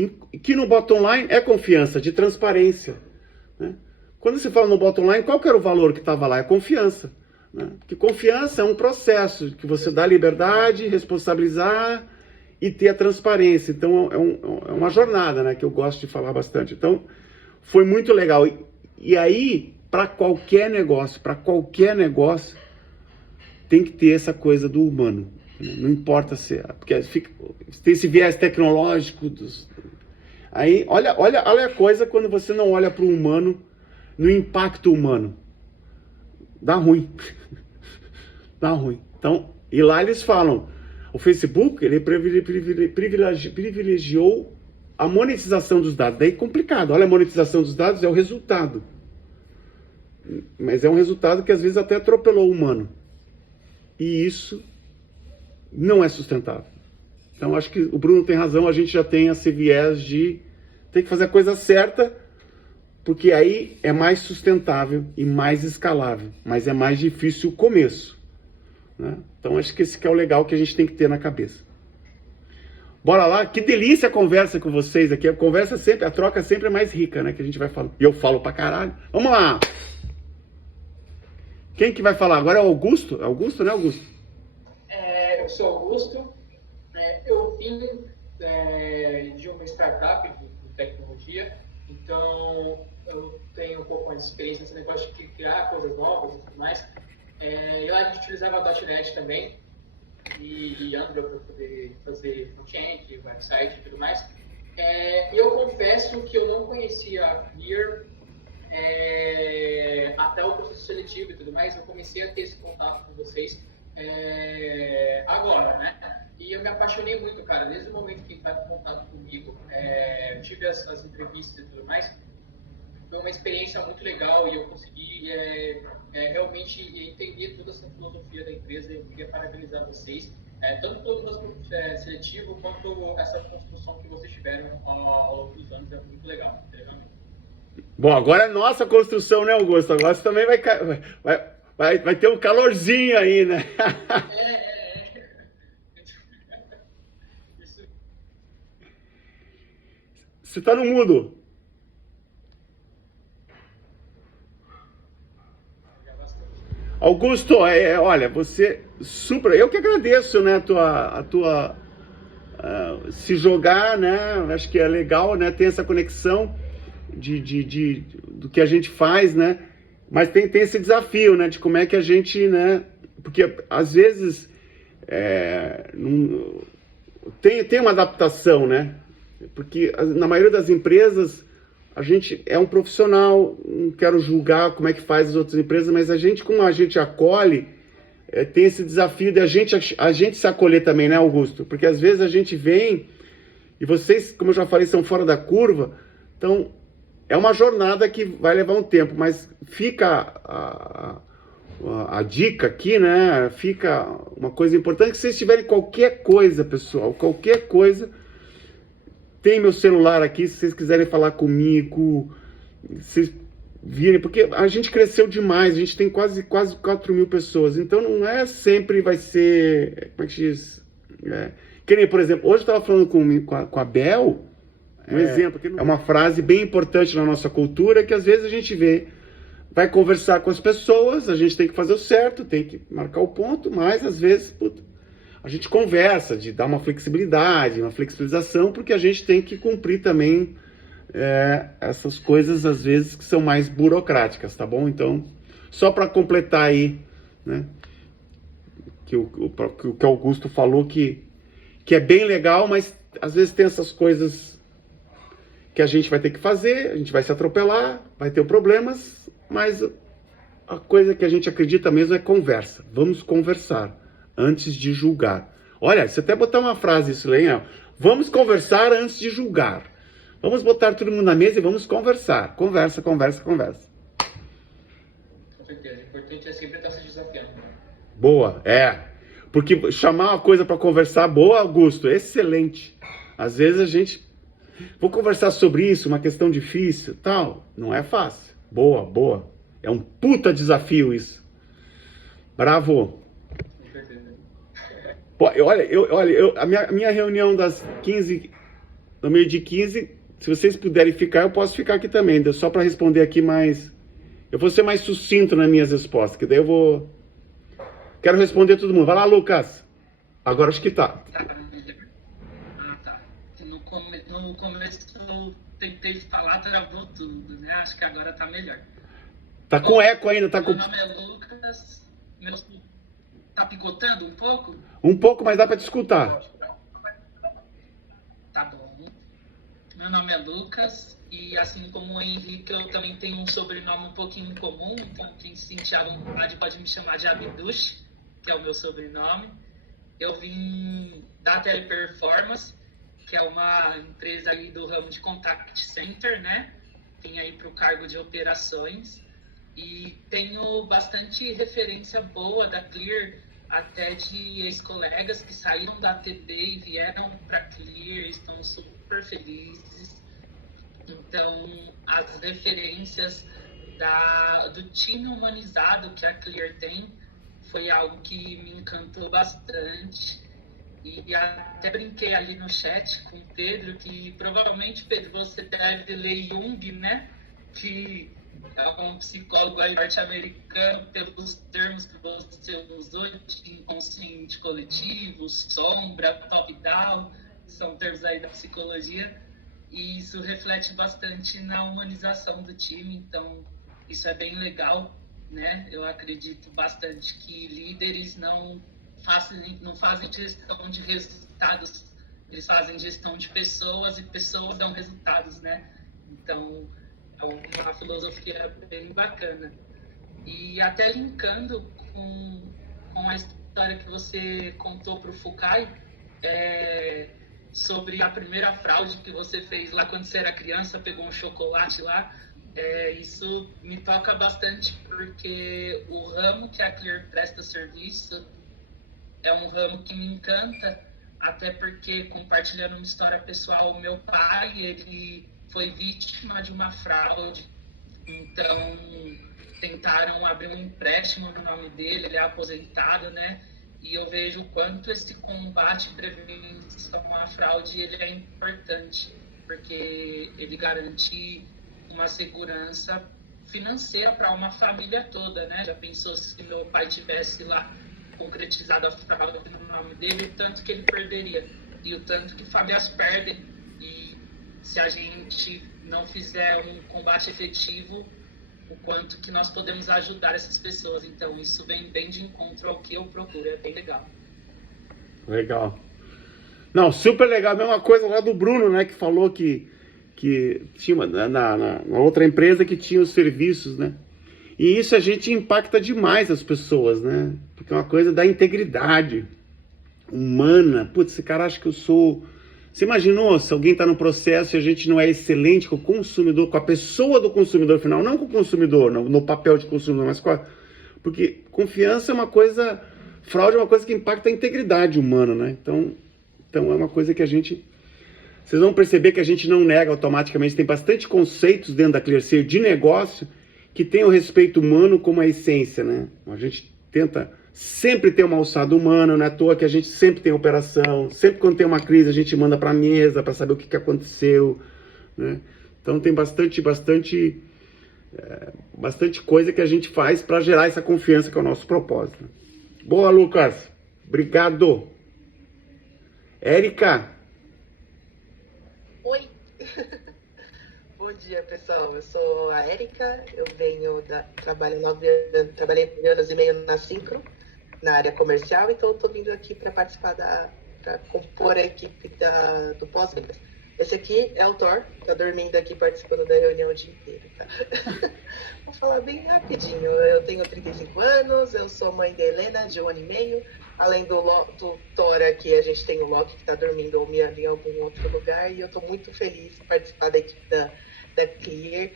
que no bottom line é confiança, de transparência, né? Quando você fala no bottom line, qual que era o valor que estava lá? É confiança, né? Porque confiança é um processo que você dá liberdade, responsabilizar e ter a transparência. Então é uma jornada, né, que eu gosto de falar bastante. Então foi muito legal. E aí, para qualquer negócio, tem que ter essa coisa do humano, né? Não importa se porque tem esse viés tecnológico aí olha a coisa quando você não olha para o humano, no impacto humano, dá ruim. Dá ruim. Então, e lá eles falam, o Facebook, ele privilegiou a monetização dos dados. Daí é complicado. Olha, a monetização dos dados é o resultado. Mas é um resultado que às vezes até atropelou o humano. E isso não é sustentável. Então acho que o Bruno tem razão, a gente já tem esse viés de ter que fazer a coisa certa, porque aí é mais sustentável e mais escalável. Mas é mais difícil o começo, né? Então acho que esse que é o legal que a gente tem que ter na cabeça. Bora lá, que delícia a conversa com vocês aqui. A troca sempre é mais rica, né? Que a gente vai falando. E eu falo pra caralho. Vamos lá! Quem que vai falar? Agora é o Augusto? É Augusto, né, Augusto? Eu sou Augusto. Eu vim de uma startup de tecnologia, então eu tenho um pouco mais de experiência nesse negócio de criar coisas novas e tudo mais. E lá a gente utilizava .NET também e Angular para poder fazer front-end, website e tudo mais. E eu confesso que eu não conhecia a Clear até o processo seletivo e tudo mais. Eu comecei a ter esse contato com vocês agora, né? E eu me apaixonei muito, cara, desde o momento que entraram em contato comigo. Eu tive as entrevistas e tudo mais. Foi uma experiência muito legal e eu consegui realmente entender toda essa filosofia da empresa. Eu queria parabenizar vocês, tanto pelo processo seletivo quanto essa construção que vocês tiveram ao longo dos anos. É muito legal, Bom, agora é nossa construção, né, Augusto? Agora você também vai ter um calorzinho aí, né? Você tá no mudo. Augusto, olha, você super. Eu que agradeço, né, a tua se jogar, né? Acho que é legal, né? Ter essa conexão do que a gente faz, né? Mas tem esse desafio, né? De como é que a gente, né? Porque às vezes tem uma adaptação, né? Porque na maioria das empresas a gente é um profissional, não quero julgar como é que faz as outras empresas, mas a gente, como a gente acolhe, tem esse desafio de a gente se acolher também, né, Augusto? Porque às vezes a gente vem e vocês, como eu já falei, são fora da curva, então é uma jornada que vai levar um tempo, mas fica a dica aqui, né? Fica uma coisa importante, que se vocês tiverem qualquer coisa, pessoal, qualquer coisa, tem meu celular aqui, se vocês quiserem falar comigo, vocês virem, porque a gente cresceu demais, a gente tem quase 4.000 pessoas, então não é sempre vai ser, como é que diz? Que nem, por exemplo, hoje eu estava falando com a Bel, um exemplo, que é uma frase bem importante na nossa cultura, que às vezes a gente vai conversar com as pessoas, a gente tem que fazer o certo, tem que marcar o ponto, mas às vezes, a gente conversa de dar uma flexibilidade, uma flexibilização, porque a gente tem que cumprir também essas coisas, às vezes, que são mais burocráticas, tá bom? Então, só para completar aí, né, que o Augusto falou que é bem legal, mas às vezes tem essas coisas que a gente vai ter que fazer, a gente vai se atropelar, vai ter problemas, mas a coisa que a gente acredita mesmo é conversa. Vamos conversar antes de julgar. Olha, se até botar uma frase isso aí, vamos conversar antes de julgar. Vamos botar todo mundo na mesa e vamos conversar. Conversa. Com certeza. O importante é sempre estar se desafiando. Boa, porque chamar uma coisa para conversar, boa, Augusto, excelente. Às vezes a gente... Vou conversar sobre isso, uma questão difícil, tal. Não é fácil. Boa. É um puta desafio isso. Bravo. Com certeza. Pô, olha, a minha reunião das 15, no meio de 15, se vocês puderem ficar, eu posso ficar aqui também, só para responder aqui mais... Eu vou ser mais sucinto nas minhas respostas, que daí eu vou... Quero responder todo mundo. Vai lá, Lucas. Agora acho que tá. Tá. No começo eu tentei falar, travou tudo, né? Acho que agora tá melhor. Tá com eco ainda, tá com... Meu nome é Lucas. Tá picotando um pouco? Um pouco, mas dá para te escutar. Tá bom. Meu nome é Lucas e, assim como o Henrique, eu também tenho um sobrenome um pouquinho incomum, então quem se sentir à vontade pode me chamar de Abdush, que é o meu sobrenome. Eu vim da Teleperformance, que é uma empresa aí do ramo de Contact Center, né? Tem aí para o cargo de operações. E tenho bastante referência boa da Clear, até de ex-colegas que saíram da TB e vieram para Clear, estão super felizes. Então, as referências do time humanizado que a Clear tem foi algo que me encantou bastante. E até brinquei ali no chat com o Pedro, que provavelmente, Pedro, você deve ler Jung, né? Que é um psicólogo aí norte-americano, pelos termos que você usou, de inconsciente coletivo, sombra, top-down, são termos aí da psicologia, e isso reflete bastante na humanização do time, então isso é bem legal, né? Eu acredito bastante que líderes não fazem gestão de resultados, eles fazem gestão de pessoas, e pessoas dão resultados, né? Então, é uma filosofia bem bacana. E até linkando com a história que você contou para o Fukai, sobre a primeira fraude que você fez lá quando você era criança, pegou um chocolate lá, isso me toca bastante, porque o ramo que a Clear presta serviço é um ramo que me encanta, até porque, compartilhando uma história pessoal, meu pai, ele foi vítima de uma fraude, então tentaram abrir um empréstimo no nome dele, ele é aposentado, né? E eu vejo o quanto esse combate e prevenção à fraude ele é importante, porque ele garante uma segurança financeira para uma família toda, né? Já pensou se meu pai tivesse lá concretizado a fraude no nome dele, o tanto que ele perderia e o tanto que famílias perdem, e se a gente não fizer um combate efetivo, o quanto que nós podemos ajudar essas pessoas. Então isso vem bem de encontro ao que eu procuro, é bem legal. Legal. Não, super legal. A mesma coisa lá do Bruno, né, que falou que tinha na outra empresa que tinha os serviços, né? E isso a gente impacta demais as pessoas, né? Porque é uma coisa da integridade humana. Putz, esse cara acha que eu sou... Você imaginou se alguém está no processo e a gente não é excelente com o consumidor, com a pessoa do consumidor final, não com o consumidor, no papel de consumidor, mas com a... Porque confiança é uma coisa... Fraude é uma coisa que impacta a integridade humana, né? Então é uma coisa que a gente... Vocês vão perceber que a gente não nega automaticamente. Tem bastante conceitos dentro da ClearSale de negócio que tem o respeito humano como a essência, né? A gente tenta sempre ter uma alçada humana, não é à toa que a gente sempre tem operação, sempre quando tem uma crise a gente manda para a mesa para saber o que aconteceu, né? Então tem bastante coisa que a gente faz para gerar essa confiança que é o nosso propósito. Boa, Lucas. Obrigado. Érica. Oi. Bom dia, pessoal. Eu sou a Érica. Eu trabalhei 9 anos e meio na Syncro, na área comercial, então estou vindo aqui para participar para compor a equipe do pós-vendas. Esse aqui é o Thor, tá dormindo aqui participando da reunião o dia inteiro, tá? Vou falar bem rapidinho. Eu tenho 35 anos, eu sou mãe da Helena, de 1 ano e meio. Além do Thor aqui, a gente tem o Loki, que está dormindo ou miando em algum outro lugar, e eu estou muito feliz de participar da equipe da Clear.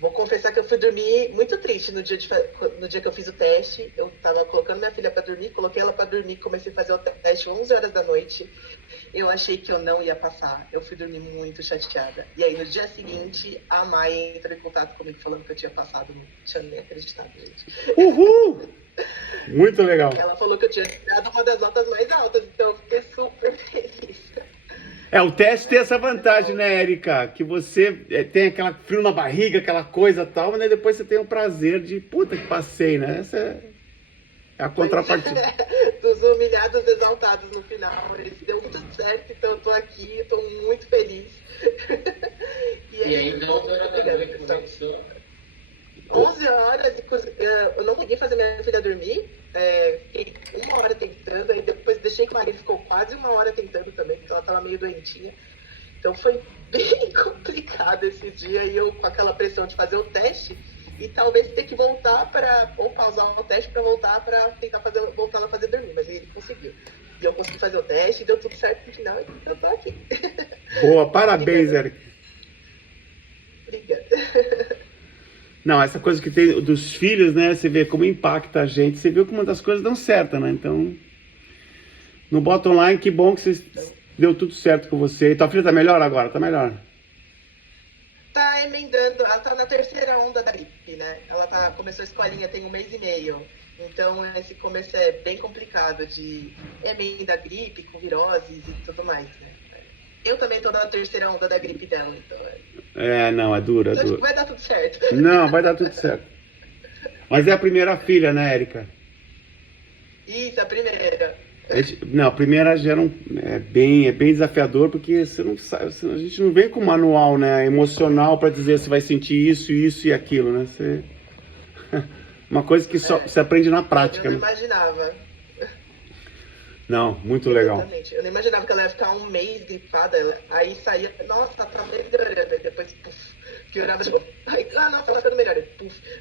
Vou confessar que eu fui dormir muito triste no dia que eu fiz o teste. Eu estava colocando minha filha para dormir, coloquei ela para dormir, comecei a fazer o teste 11 horas da noite. Eu achei que eu não ia passar. Eu fui dormir muito chateada. E aí, no dia seguinte, a Maia entrou em contato comigo falando que eu tinha passado. Não tinha nem acreditado, gente. Uhul! Muito legal. Ela falou que eu tinha tirado uma das notas mais altas, então eu fiquei super feliz. O teste tem essa vantagem, né, Érica? Que você tem aquela frio na barriga, aquela coisa e tal, mas depois você tem o prazer de, puta que passei, né? Essa é a contrapartida. Dos humilhados exaltados no final. Deu muito certo, então eu tô aqui, eu tô muito feliz. E aí, na outra hora da noite, como é que sou? 11 horas, eu não consegui fazer minha filha dormir, fiquei 1 hora tentando, aí depois deixei que o marido ficou quase 1 hora tentando também, porque ela estava meio doentinha. Então foi bem complicado esse dia, e eu com aquela pressão de fazer o teste, e talvez ter que voltar ou pausar o teste para voltar para tentar voltar ela a fazer dormir, mas ele conseguiu. E eu consegui fazer o teste, e deu tudo certo no final, e eu tô aqui. Boa, parabéns, Érica. Obrigada. Não, essa coisa que tem dos filhos, né? Você vê como impacta a gente. Você viu como das coisas dão certo, né? Então, no bottom line, que bom que deu tudo certo com você. E tua filha tá melhor agora? Tá melhor? Tá emendando. Ela tá na 3ª onda da gripe, né? Ela começou a escolinha tem 1 mês e meio. Então, esse começo é bem complicado de emenda gripe, com viroses e tudo mais, né? Eu também tô na 3ª onda da gripe dela, então... Não, é dura, então, é dura. Vai dar tudo certo. Não, vai dar tudo certo. Mas é a primeira filha, né, Érica? Isso, a primeira. Não, a primeira é bem desafiador, porque você não sabe, a gente não vem com manual, né, emocional para dizer se vai sentir isso, isso e aquilo, né? Uma coisa que só se aprende na prática. Eu não né? imaginava. Não, muito legal. Exatamente. Eu não imaginava que ela ia ficar 1 mês gripada. Aí saía, nossa, tá melhorando. Aí depois, piorava de novo. Aí, nossa, ela tá melhor.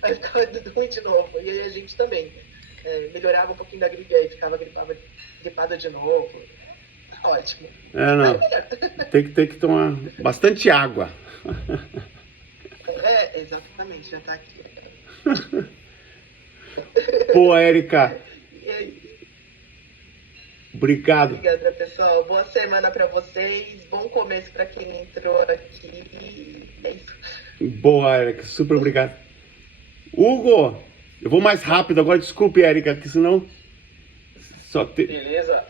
Aí ficava ruim de novo. E aí a gente também melhorava um pouquinho da gripe, aí ficava gripada de novo. Ótimo. Não. Tem que tomar bastante água. Exatamente, já tá aqui. Pô, Érica. Obrigado. Obrigada, pessoal. Boa semana para vocês. Bom começo para quem entrou aqui. É isso. Boa, Érica. Super obrigado. Hugo, eu vou mais rápido agora. Desculpe, Érica, que senão... Beleza.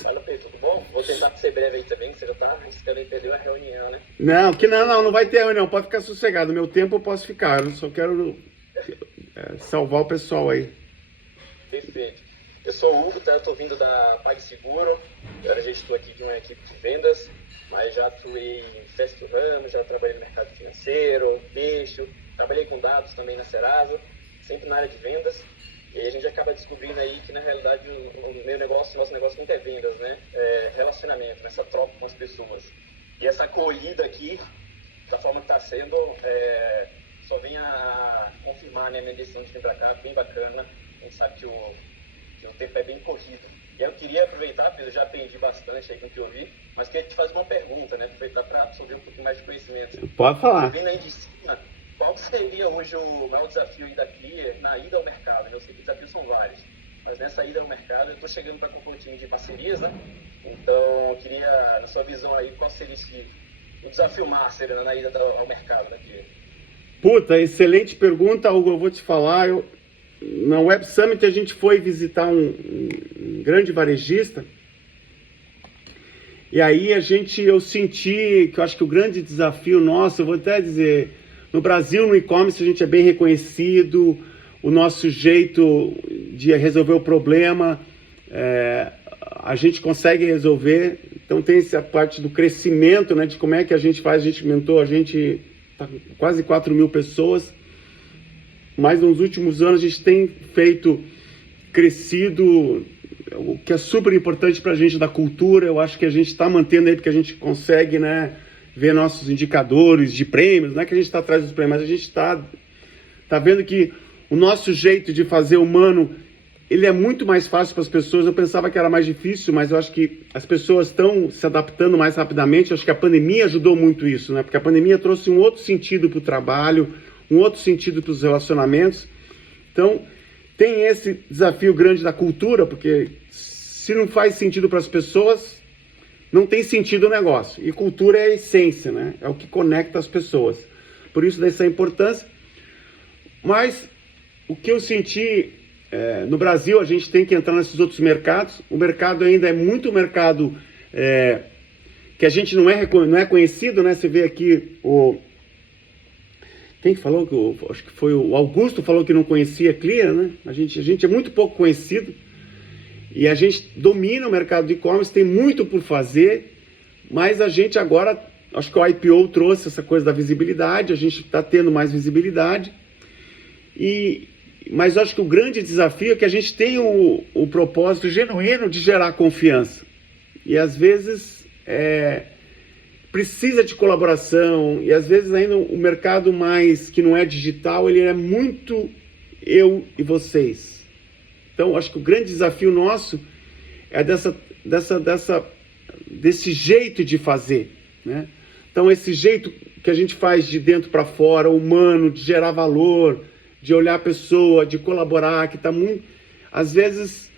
Fala, Pedro, tudo bom? Vou tentar ser breve aí também, que você já tá arriscando aí perder a reunião, né? Não vai ter reunião, pode ficar sossegado. Meu tempo eu posso ficar, eu só quero salvar o pessoal aí. Perfeito. Eu sou o Hugo, tá? Eu tô vindo da PagSeguro, eu já estou aqui de uma equipe de vendas, mas já atuei em Fast Ramo, já trabalhei no mercado financeiro, peixe, trabalhei com dados também na Serasa, sempre na área de vendas. E aí a gente acaba descobrindo aí que, na realidade, o nosso negócio muito é vendas, né? É relacionamento, nessa troca com as pessoas. E essa acolhida aqui, da forma que está sendo, só vem a confirmar, né, a minha decisão de vir para cá, bem bacana. A gente sabe que o tempo é bem corrido. E eu queria aproveitar, Pedro, eu já aprendi bastante aí com o que eu vi, mas queria te fazer uma pergunta, né? Aproveitar para absorver um pouquinho mais de conhecimento. Pode falar. Vindo aí de cima, qual seria hoje o maior desafio aí da Clear na ida ao mercado? Eu sei que desafios são vários, mas nessa ida ao mercado, eu estou chegando para compor um time de parcerias, né? Então, eu queria, na sua visão aí, qual seria o desafio master, né, na ida ao mercado da Clear? Puta, excelente pergunta, Hugo. Eu vou te falar. Na Web Summit a gente foi visitar um grande varejista. E aí eu senti que eu acho que o grande desafio nosso, eu vou até dizer, no Brasil, no e-commerce, a gente é bem reconhecido, o nosso jeito de resolver o problema, a gente consegue resolver. Então tem essa parte do crescimento, né, de como é que a gente faz, a gente aumentou, a gente está com quase 4 mil pessoas, mas nos últimos anos a gente tem crescido, o que é super importante para a gente da cultura. Eu acho que a gente está mantendo aí, porque a gente consegue, né, ver nossos indicadores de prêmios, não é que a gente está atrás dos prêmios, mas a gente está vendo que o nosso jeito de fazer humano, ele é muito mais fácil para as pessoas. Eu pensava que era mais difícil, mas eu acho que as pessoas estão se adaptando mais rapidamente. Eu acho que a pandemia ajudou muito isso, né? Porque a pandemia trouxe um outro sentido para o trabalho, um outro sentido para os relacionamentos. Então, tem esse desafio grande da cultura, porque se não faz sentido para as pessoas, não tem sentido o negócio. E cultura é a essência, né? É o que conecta as pessoas. Por isso, dessa importância. Mas o que eu senti no Brasil, a gente tem que entrar nesses outros mercados. O mercado ainda é muito mercado que a gente não é conhecido, né? Você vê aqui quem falou? Acho que foi o Augusto, falou que não conhecia Clear, né? A gente é muito pouco conhecido. E a gente domina o mercado de e-commerce, tem muito por fazer, mas a gente agora, acho que o IPO trouxe essa coisa da visibilidade, a gente está tendo mais visibilidade, mas eu acho que o grande desafio é que a gente tem o propósito genuíno de gerar confiança. E às vezes precisa de colaboração, e às vezes ainda o mercado mais que não é digital, ele é muito eu e vocês. Então, acho que o grande desafio nosso é desse jeito de fazer, né? Então, esse jeito que a gente faz de dentro para fora, humano, de gerar valor, de olhar a pessoa, de colaborar, que está muito... Às vezes,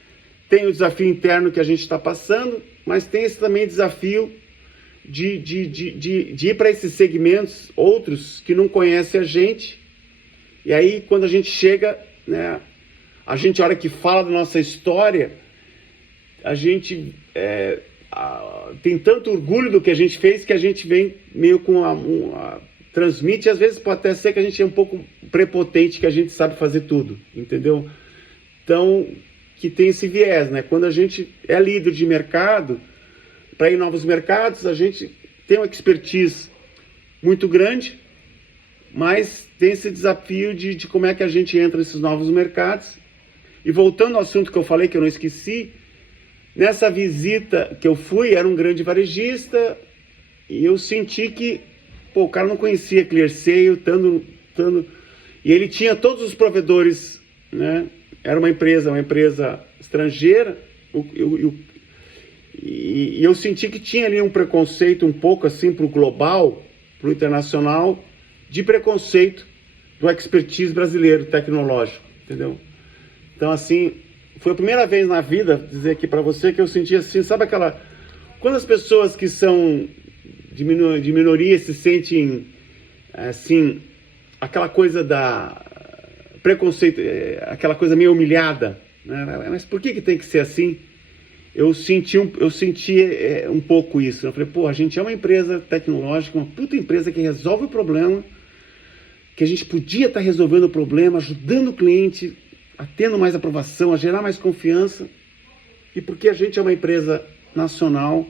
tem o desafio interno que a gente está passando, mas tem esse também desafio de ir para esses segmentos, outros que não conhecem a gente. E aí, quando a gente chega, né... A gente, a hora que fala da nossa história, a gente tem tanto orgulho do que a gente fez que a gente vem meio com transmite, e às vezes pode até ser que a gente é um pouco prepotente, que a gente sabe fazer tudo, entendeu? Então, que tem esse viés, né? Quando a gente é líder de mercado, para ir em novos mercados, a gente tem uma expertise muito grande, mas tem esse desafio de como é que a gente entra nesses novos mercados. E voltando ao assunto que eu falei, que eu não esqueci, nessa visita que eu fui, era um grande varejista, e eu senti que, o cara não conhecia ClearSale, e ele tinha todos os provedores, né? Era uma empresa estrangeira, e eu senti que tinha ali um preconceito um pouco assim para o global, para o internacional, de preconceito do expertise brasileiro tecnológico, entendeu? Então, assim, foi a primeira vez na vida, dizer aqui para você, que eu senti assim, sabe aquela... Quando as pessoas que são de minoria se sentem, assim, aquela coisa da preconceito, aquela coisa meio humilhada, né? Mas por que tem que ser assim? eu senti um pouco isso. Eu falei, pô, a gente é uma empresa tecnológica, uma puta empresa que resolve o problema, que a gente podia estar resolvendo o problema, ajudando o cliente a tendo mais aprovação, a gerar mais confiança. E porque a gente é uma empresa nacional,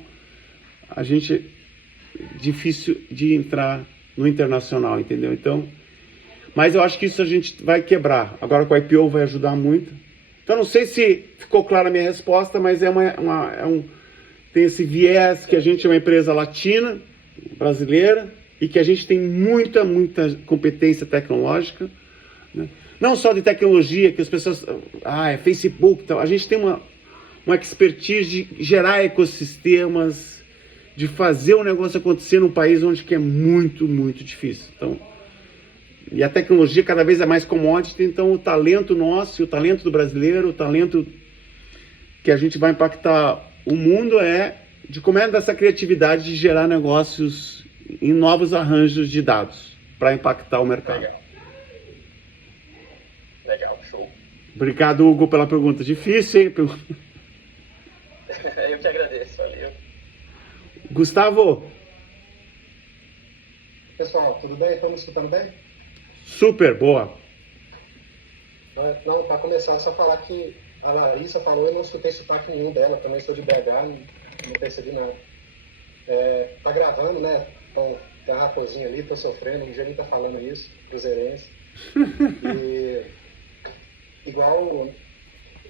a gente é difícil de entrar no internacional, entendeu? Então, mas eu acho que isso a gente vai quebrar. Agora com o IPO vai ajudar muito. Então não sei se ficou clara a minha resposta, mas tem esse viés que a gente é uma empresa latina, brasileira, e que a gente tem muita competência tecnológica, né? Não só de tecnologia, que as pessoas... é Facebook e tal. A gente tem uma expertise de gerar ecossistemas, de fazer o negócio acontecer num país onde que é muito difícil. Então, e a tecnologia cada vez é mais commodity, então o talento nosso, o talento do brasileiro, o talento que a gente vai impactar o mundo é de como é dessa criatividade de gerar negócios em novos arranjos de dados para impactar o mercado. Legal, show. Obrigado, Hugo, pela pergunta. Difícil, hein? Eu que agradeço, valeu. Gustavo? Pessoal, tudo bem? Estão me escutando bem? Super, boa. Não, para começar, só falar que a Larissa falou, eu não escutei sotaque nenhum dela, também sou de BH, não percebi nada. Tá gravando, né? Então, tem a raposinha ali, tô sofrendo, o Geninho tá falando isso, cruzeirense. E igual,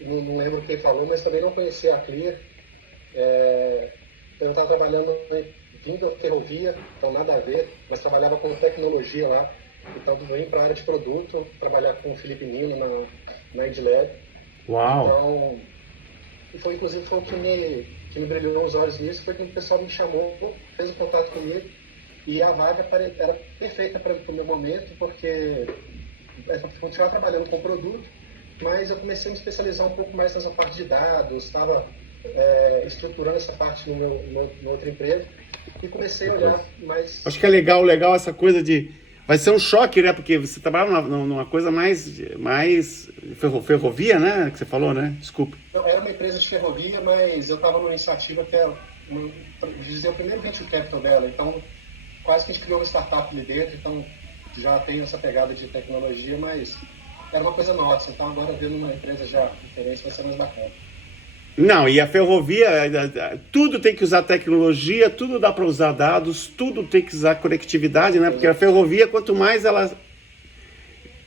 não lembro quem falou, mas também não conhecia a Clear. Eu estava trabalhando vindo da ferrovia, então nada a ver, mas trabalhava com tecnologia lá. Então vim para a área de produto, trabalhar com o Felipe Nino na Edlab. Uau! Então, inclusive foi o que me brilhou os olhos nisso, foi que o pessoal me chamou, fez o contato comigo, e a vaga era perfeita para o meu momento, porque eu continuava trabalhando com produto, mas eu comecei a me especializar um pouco mais nessa parte de dados, estava estruturando essa parte no outro emprego, e comecei a olhar mais... Acho que é legal essa coisa de... Vai ser um choque, né? Porque você trabalha numa coisa mais ferrovia, né? Que você falou, né? Desculpa. Não, era uma empresa de ferrovia, mas eu estava numa iniciativa que era dizer, o primeiro venture capital dela. Então, quase que a gente criou uma startup ali dentro. Então, já tem essa pegada de tecnologia, mas era uma coisa nossa. Então, agora vendo uma empresa já diferente vai ser mais bacana. Não, e a ferrovia, tudo tem que usar tecnologia, tudo dá para usar dados, tudo tem que usar conectividade, né? Porque a ferrovia, quanto mais ela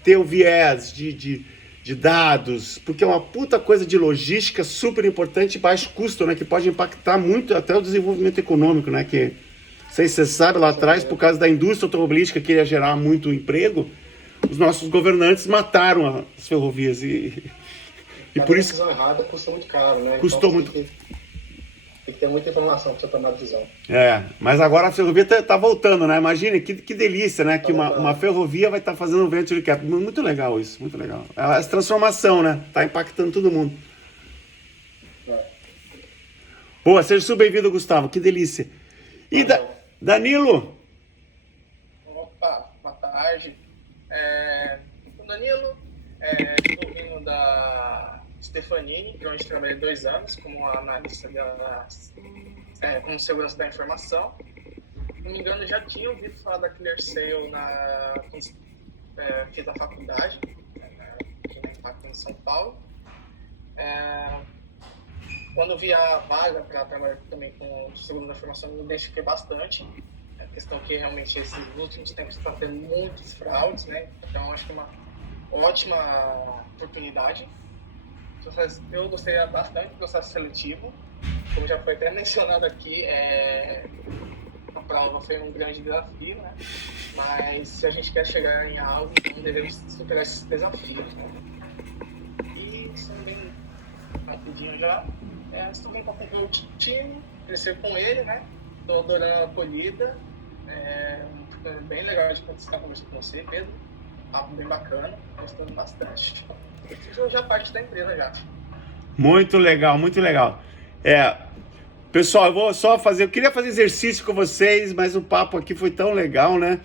ter o viés de dados, porque é uma puta coisa de logística super importante e baixo custo, né? Que pode impactar muito até o desenvolvimento econômico, né? Que, não sei se você sabe, lá atrás, por causa da indústria automobilística que ia gerar muito emprego, os nossos governantes mataram as ferrovias e por isso errada custa muito caro, né? Custou então, muito. Tem que ter muita informação para você tomar decisão. Mas agora a ferrovia tá voltando, né? Imagina que delícia, né? Que uma ferrovia vai estar fazendo um venture capital. Muito legal isso, muito legal. Essa transformação, né? Tá impactando todo mundo. Boa, seja super bem-vindo, Gustavo. Que delícia. E Danilo? Opa, boa tarde. O Danilo, estou vindo da Stefanini, onde trabalhei 2 anos como analista como segurança da informação. Se não me engano, já tinha ouvido falar da ClearSale fiz a faculdade, aqui na Impacto em São Paulo. Quando eu vi a vaga para trabalhar também com segurança da informação, me identifiquei bastante. A questão que realmente esses últimos tempos está tendo muitos fraudes, né? Então acho que é uma ótima oportunidade. Eu gostaria bastante do processo seletivo, como já foi até mencionado aqui, a prova foi um grande desafio, né? Mas se a gente quer chegar em algo, então devemos superar esses desafios, né? E também, rapidinho já, estou bem com o time, crescer com ele, né? Estou adorando a acolhida, bem legal de estar conversando com você, Pedro. Papo bem bacana, gostando bastante. Eu já parte da empresa já. Muito legal, muito legal. Pessoal, eu queria fazer exercício com vocês, mas o papo aqui foi tão legal, né?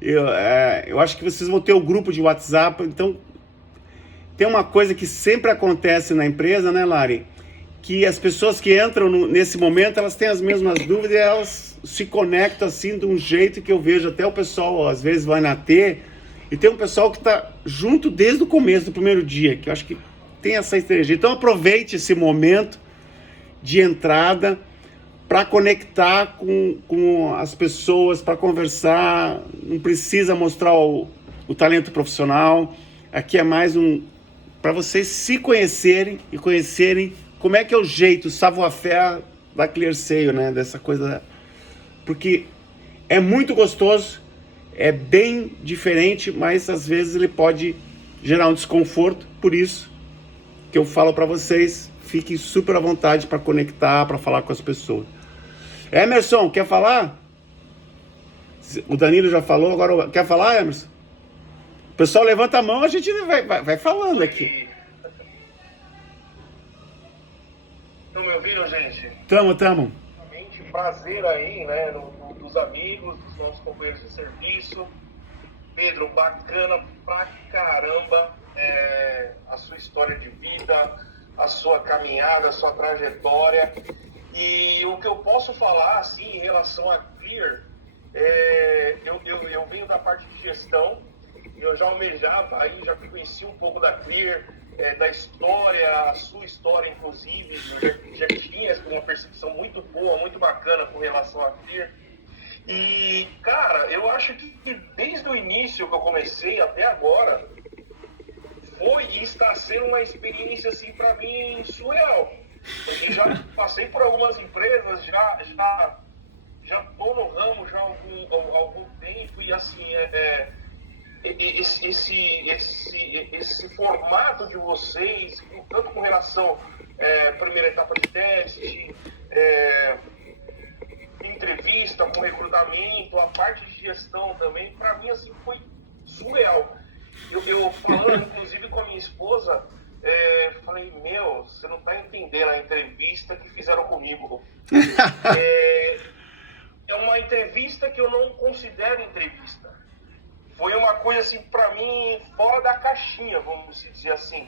Eu acho que vocês vão ter o grupo de WhatsApp, então tem uma coisa que sempre acontece na empresa, né, Lari? que as pessoas que entram nesse momento, elas têm as mesmas dúvidas e elas se conectam assim de um jeito que eu vejo até o pessoal, às vezes, vai na T, e tem um pessoal que está junto desde o começo do primeiro dia, que eu acho que tem essa energia. Então aproveite esse momento de entrada para conectar com as pessoas, para conversar. Não precisa mostrar o talento profissional. Aqui é mais para vocês se conhecerem e conhecerem como é que é o jeito, o savoir-faire da ClearSale, né? Dessa coisa, porque é muito gostoso, é bem diferente, mas às vezes ele pode gerar um desconforto. Por isso que eu falo para vocês, fiquem super à vontade para conectar, para falar com as pessoas. Emerson, quer falar? O Danilo já falou, agora quer falar, Emerson? O pessoal levanta a mão, a gente vai falando aqui. Estão me ouvindo, gente? Tamo. Realmente prazer aí, né, dos amigos, dos nossos companheiros de serviço. Pedro, bacana pra caramba a sua história de vida, a sua caminhada, a sua trajetória. E o que eu posso falar, assim, em relação a Clear, eu venho da parte de gestão, eu já almejava aí, já conheci um pouco da Clear, da história, a sua história, inclusive, já tinha uma percepção muito boa, muito bacana com relação a Clear. E, cara, eu acho que desde o início que eu comecei até agora, foi e está sendo uma experiência, assim, para mim, surreal. Porque já passei por algumas empresas, já estou no ramo já há algum tempo, e assim, esse formato de vocês, tanto com relação à primeira etapa de teste, entrevista, com recrutamento, a parte de gestão também, para mim assim, foi surreal. Eu falando, inclusive, com a minha esposa, falei, você não está entendendo a entrevista que fizeram comigo. É uma entrevista que eu não considero entrevista. Foi uma coisa, assim, para mim, fora da caixinha, vamos dizer assim.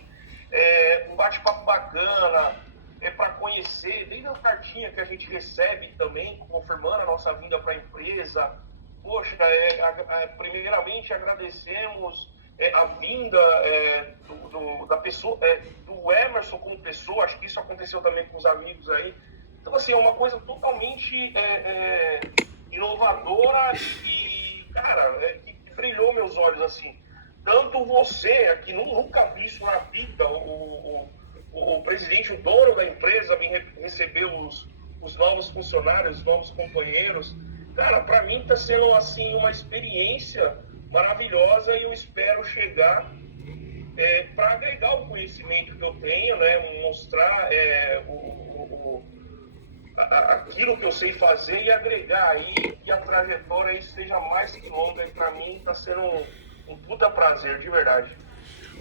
Um bate-papo bacana, para conhecer, desde a cartinha que a gente recebe também, confirmando a nossa vinda para a empresa. Poxa, primeiramente agradecemos a vinda da pessoa, do Emerson como pessoa. Acho que isso aconteceu também com os amigos aí. Então, assim, é uma coisa totalmente inovadora e, cara, que brilhou meus olhos, assim. Tanto você, que nunca vi isso na vida, o presidente, o dono da empresa, vem receber os novos funcionários, os novos companheiros. Cara, para mim está sendo, assim, uma experiência maravilhosa, e eu espero chegar para agregar o conhecimento que eu tenho, né, mostrar aquilo que eu sei fazer e agregar aí, que a trajetória aí seja mais que longa, e para mim está sendo um puta prazer, de verdade.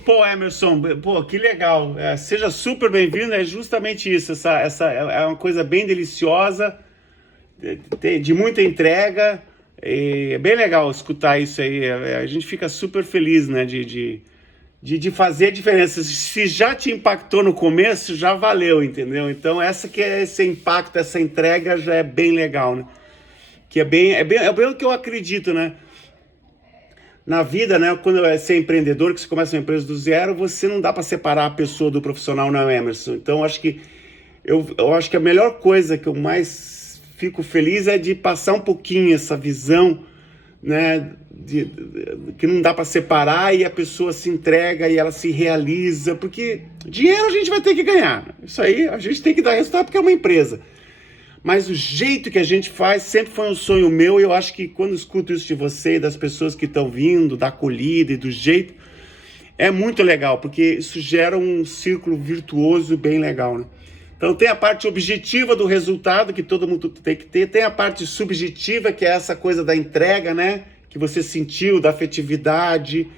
Pô, Emerson, que legal, seja super bem-vindo, é justamente isso, essa é uma coisa bem deliciosa, de muita entrega. É bem legal escutar isso aí, a gente fica super feliz, né, de fazer a diferença. Se já te impactou no começo, já valeu, entendeu? Então esse impacto, essa entrega já é bem legal, né? Que é bem o que eu acredito, né? Na vida, né, quando você é empreendedor, que você começa uma empresa do zero, você não dá para separar a pessoa do profissional, não, Emerson. Então eu acho que a melhor coisa que eu mais fico feliz é de passar um pouquinho essa visão, né, que não dá para separar, e a pessoa se entrega e ela se realiza, porque dinheiro a gente vai ter que ganhar, isso aí a gente tem que dar resultado porque é uma empresa, mas o jeito que a gente faz sempre foi um sonho meu, e eu acho que quando escuto isso de você e das pessoas que estão vindo, da acolhida e do jeito, é muito legal, porque isso gera um círculo virtuoso bem legal, né? Então tem a parte objetiva do resultado, que todo mundo tem que ter, tem a parte subjetiva, que é essa coisa da entrega, né, que você sentiu, da afetividade,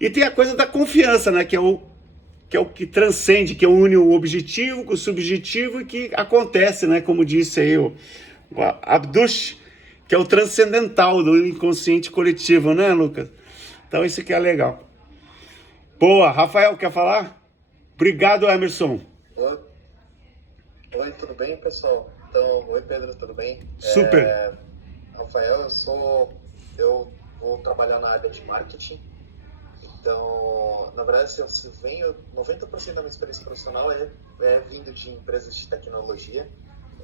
e tem a coisa da confiança, né, que é o que transcende, que une o objetivo com o subjetivo, e que acontece, né, como disse aí o Abdush, que é o transcendental do inconsciente coletivo, né, Lucas? Então isso que é legal. Boa, Rafael, quer falar? Obrigado, Emerson. Oi, tudo bem, pessoal? Então, oi, Pedro, tudo bem? Super. Rafael, eu vou trabalhar na área de marketing. Então, na verdade, eu venho, 90% da minha experiência profissional é vindo de empresas de tecnologia.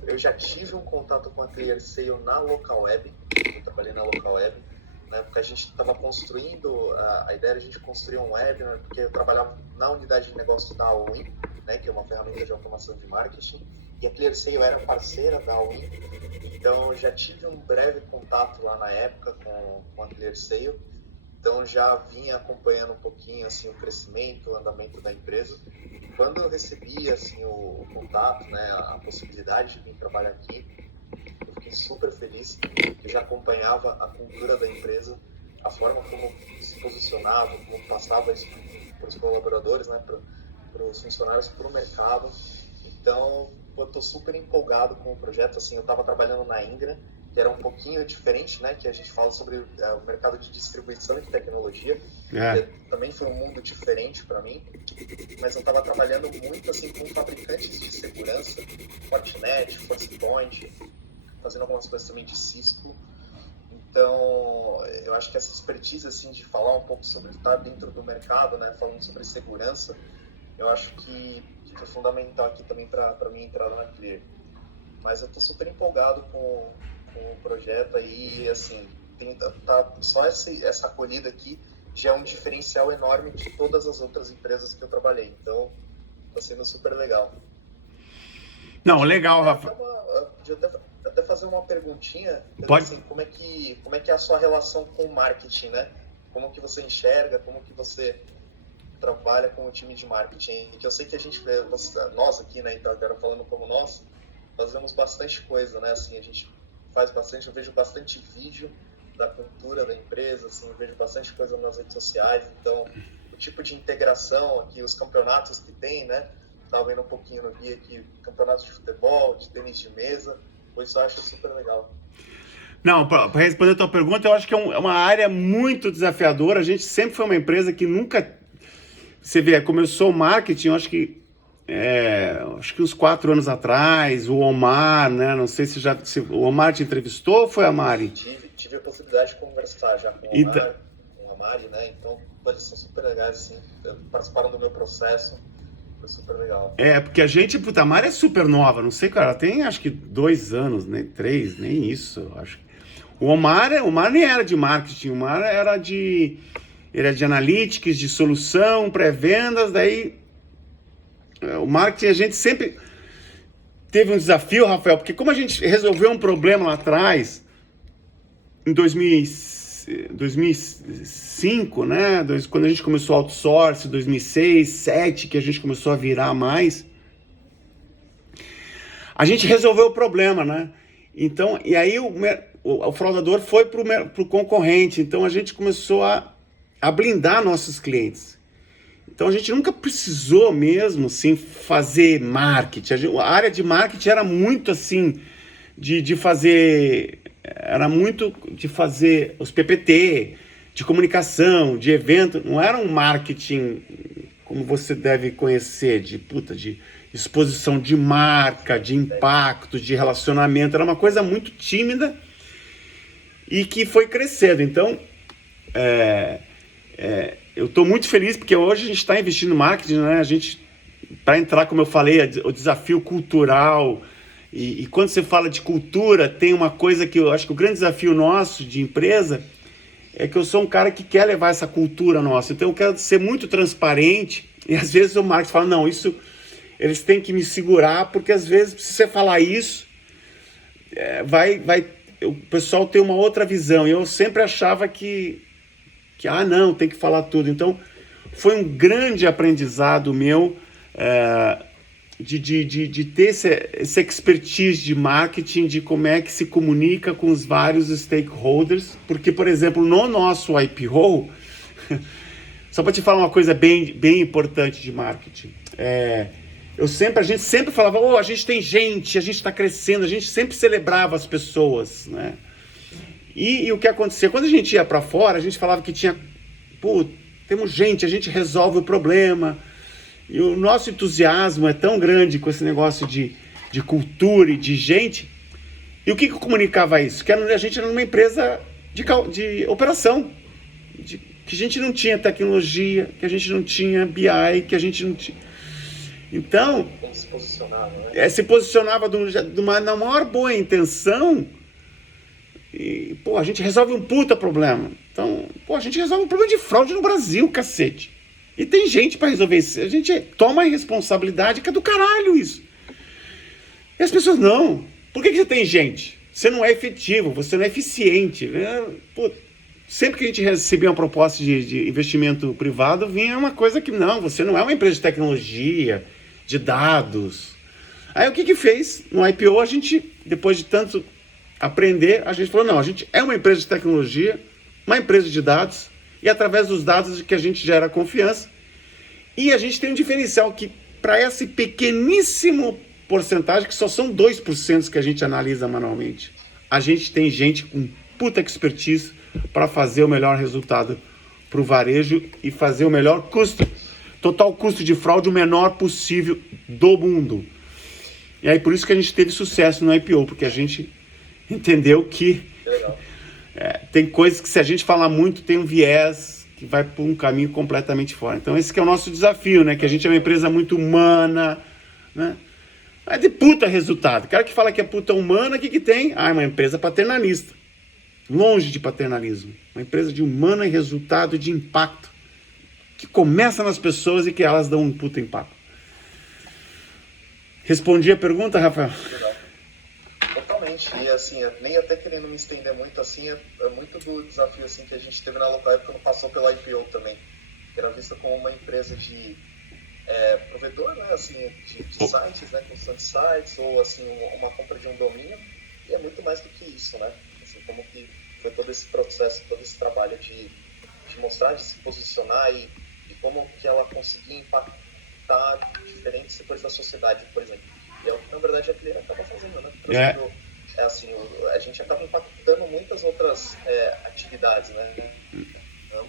Eu já tive um contato com a ClearSale na Local Web, eu trabalhei na Local Web. Na época a gente estava construindo, a ideia era a gente construir um web, né, porque eu trabalhava na unidade de negócio da All-in, né, que é uma ferramenta de automação de marketing, e a ClearSale era parceira da All-in, então eu já tive um breve contato lá na época com a ClearSale, então já vinha acompanhando um pouquinho assim, o crescimento, o andamento da empresa. Quando eu recebi assim, o contato, né, a possibilidade de vir trabalhar aqui, eu fiquei super feliz, que já acompanhava a cultura da empresa, a forma como se posicionava, como passava isso para os colaboradores, né, para os funcionários, para o mercado. Então, eu estou super empolgado com o projeto. Assim, eu estava trabalhando na Ingra, que era um pouquinho diferente, né, que a gente fala sobre o mercado de distribuição de tecnologia. Também foi um mundo diferente para mim, mas eu estava trabalhando muito assim com fabricantes de segurança, Fortinet, Forcepoint, fazendo algumas coisas também de Cisco. Então, eu acho que essa expertise assim de falar um pouco sobre estar dentro do mercado, né, falando sobre segurança, eu acho que foi fundamental aqui também para minha entrada na Clear. Mas eu estou super empolgado com o projeto aí, e assim, só essa acolhida aqui já é um diferencial enorme de todas as outras empresas que eu trabalhei. Então, está sendo super legal. Não, legal, Rafa. Podia até fazer uma perguntinha. Pode. Assim, como é que é a sua relação com o marketing, né? Como que você enxerga, como que você trabalha com o time de marketing? Que eu sei que nós aqui, né, então agora falando como nós, fazemos bastante coisa, né? Assim, a gente faz bastante, eu vejo bastante vídeo da cultura da empresa, assim, eu vejo bastante coisa nas redes sociais. Então, o tipo de integração aqui, os campeonatos que tem, né? Estava vendo um pouquinho no guia aqui, campeonatos de futebol, de tênis de mesa, pois isso eu acho super legal. Não, para responder a tua pergunta, eu acho que é uma área muito desafiadora. A gente sempre foi uma empresa que nunca... Você vê, começou o marketing, eu acho que uns 4 anos atrás, o Omar, né? Não sei se o Omar te entrevistou ou foi a Mari? Tive a possibilidade de conversar já com o Omar, com a Mari, né? Então, eles são super legais, assim, participaram do meu processo. Super legal. Porque a gente, a Mari é super nova, não sei, cara, ela tem acho que 2 anos, né, 3, nem isso, acho. O Omar nem era de marketing, o Omar era de analytics, de solução, pré-vendas, daí o marketing a gente sempre teve um desafio, Rafael, porque como a gente resolveu um problema lá atrás, em 2005, né? Quando a gente começou a outsource, 2006, 2007, que a gente começou a virar mais, a gente resolveu o problema, né? Então, e aí o fraudador foi pro concorrente, então a gente começou a blindar nossos clientes. Então a gente nunca precisou mesmo, assim, fazer marketing. A área de marketing era muito assim, de fazer os PPT, de comunicação, de evento. Não era um marketing como você deve conhecer, de exposição de marca, de impacto, de relacionamento. Era uma coisa muito tímida e que foi crescendo. Então, eu estou muito feliz porque hoje a gente está investindo em marketing, né? A gente, para entrar, como eu falei, o desafio cultural. E quando você fala de cultura, tem uma coisa que eu acho que o grande desafio nosso de empresa é que eu sou um cara que quer levar essa cultura nossa. Então eu quero ser muito transparente e às vezes o marketing fala, não, isso eles têm que me segurar, porque às vezes se você falar isso, o pessoal tem uma outra visão. E eu sempre achava que não, tem que falar tudo. Então foi um grande aprendizado meu, de ter esse expertise de marketing, de como é que se comunica com os vários stakeholders, porque, por exemplo, no nosso IPO, só para te falar uma coisa bem importante de marketing, a gente sempre falava, a gente tem gente, a gente está crescendo, a gente sempre celebrava as pessoas, né? E o que acontecia? Quando a gente ia para fora, a gente falava que temos gente, a gente resolve o problema. E o nosso entusiasmo é tão grande com esse negócio de de cultura e de gente. E o que comunicava isso? Que a gente era uma empresa de operação, que a gente não tinha tecnologia, que a gente não tinha BI, que a gente não tinha... Então, se posicionava, né? Se posicionava na maior boa intenção e, pô, a gente resolve um puta problema. Então, pô, a gente resolve um problema de fraude no Brasil, cacete. E tem gente pra resolver isso. A gente toma a responsabilidade, que é do caralho isso. E as pessoas, não. Por que você tem gente? Você não é efetivo, você não é eficiente. Pô, sempre que a gente recebia uma proposta de investimento privado, vinha uma coisa que, não, você não é uma empresa de tecnologia, de dados. Aí o que fez? No IPO, a gente, depois de tanto aprender, a gente falou, não, a gente é uma empresa de tecnologia, uma empresa de dados, e através dos dados que a gente gera confiança, e a gente tem um diferencial que, para esse pequeníssimo porcentagem, que só são 2% que a gente analisa manualmente, a gente tem gente com puta expertise para fazer o melhor resultado para o varejo e fazer o melhor custo, total custo de fraude o menor possível do mundo. E aí por isso que a gente teve sucesso no IPO, porque a gente entendeu que tem coisas que, se a gente falar muito, tem um viés que vai por um caminho completamente fora. Então esse que é o nosso desafio, né? Que a gente é uma empresa muito humana, né? É de puta resultado. O cara que fala que é puta humana, o que tem? É uma empresa paternalista. Longe de paternalismo. Uma empresa de humana e resultado, de impacto. Que começa nas pessoas e que elas dão um puta impacto. Respondi a pergunta, Rafael? Totalmente. E assim, nem até querendo me estender muito, assim, é muito do desafio assim, que a gente teve na Locaip quando passou pela IPO também. Que era vista como uma empresa de provedor, né, assim, de sites, né, construção de sites, ou assim, uma compra de um domínio. E é muito mais do que isso, né? Assim, como que foi todo esse processo, todo esse trabalho de mostrar, de se posicionar e como que ela conseguia impactar diferentes setores da sociedade, por exemplo. E é o que, na verdade, a Clear acaba fazendo, né? Por exemplo, assim, a gente acaba impactando muitas outras atividades, né? Então,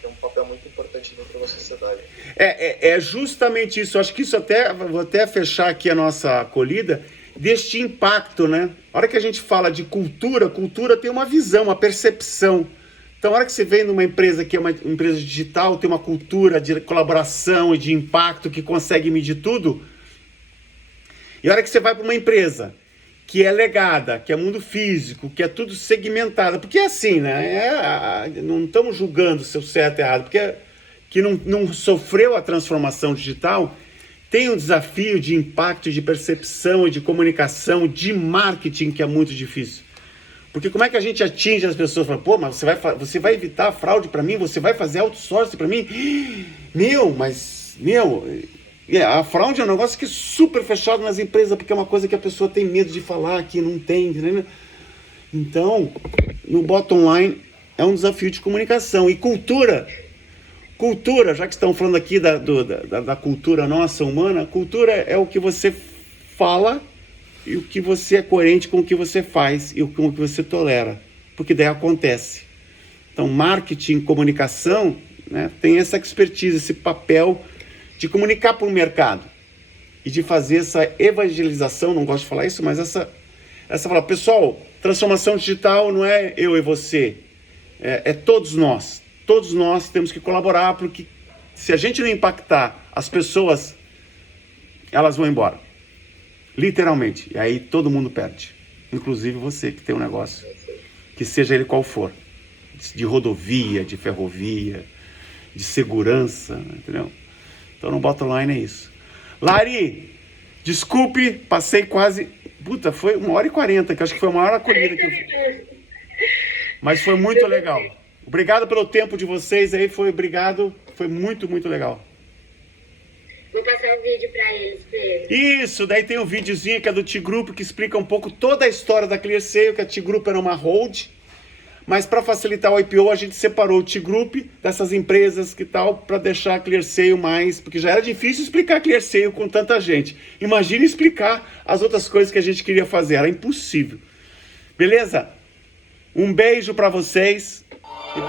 tem um papel muito importante dentro da sociedade. É justamente isso. Acho que isso vou até fechar aqui a nossa acolhida, deste impacto, né? A hora que a gente fala de cultura tem uma visão, uma percepção. Então, a hora que você vem numa empresa que é uma empresa digital, tem uma cultura de colaboração e de impacto que consegue medir tudo. E a hora que você vai para uma empresa que é legada, que é mundo físico, que é tudo segmentado, porque é assim, né? Não estamos julgando se é certo ou errado, porque que não sofreu a transformação digital, tem um desafio de impacto, de percepção, de comunicação, de marketing que é muito difícil. Porque como é que a gente atinge as pessoas? Fala, pô, mas você vai evitar a fraude para mim? Você vai fazer outsourcing para mim? A fraude é um negócio que é super fechado nas empresas, porque é uma coisa que a pessoa tem medo de falar, que não tem, entendeu? Então, no bottom line, é um desafio de comunicação. E cultura, já que estão falando aqui da cultura nossa, humana, cultura é o que você fala e o que você é coerente com o que você faz e com o que você tolera, porque daí acontece. Então, marketing, comunicação, né, tem essa expertise, esse papel de comunicar para o mercado e de fazer essa evangelização, não gosto de falar isso, mas essa fala, pessoal, transformação digital não é eu e você, é todos nós temos que colaborar, porque se a gente não impactar as pessoas, elas vão embora, literalmente, e aí todo mundo perde, inclusive você que tem um negócio, que seja ele qual for, de rodovia, de ferrovia, de segurança, entendeu? Então, no bottom line é isso. Lari, desculpe, passei quase... Puta, foi 1h40, que acho que foi a maior acolhida que eu fiz. Mas foi muito legal. Obrigado pelo tempo de vocês aí, obrigado. Foi muito, muito legal. Vou passar o vídeo para eles, Pedro. Isso, daí tem um videozinho que é do T-Group, que explica um pouco toda a história da ClearSale, que a T-Group era uma hold. Mas para facilitar o IPO, a gente separou o T-Group dessas empresas que tal, para deixar a ClearSale mais... Porque já era difícil explicar a ClearSale com tanta gente. Imagine explicar as outras coisas que a gente queria fazer. Era impossível. Beleza? Um beijo para vocês. E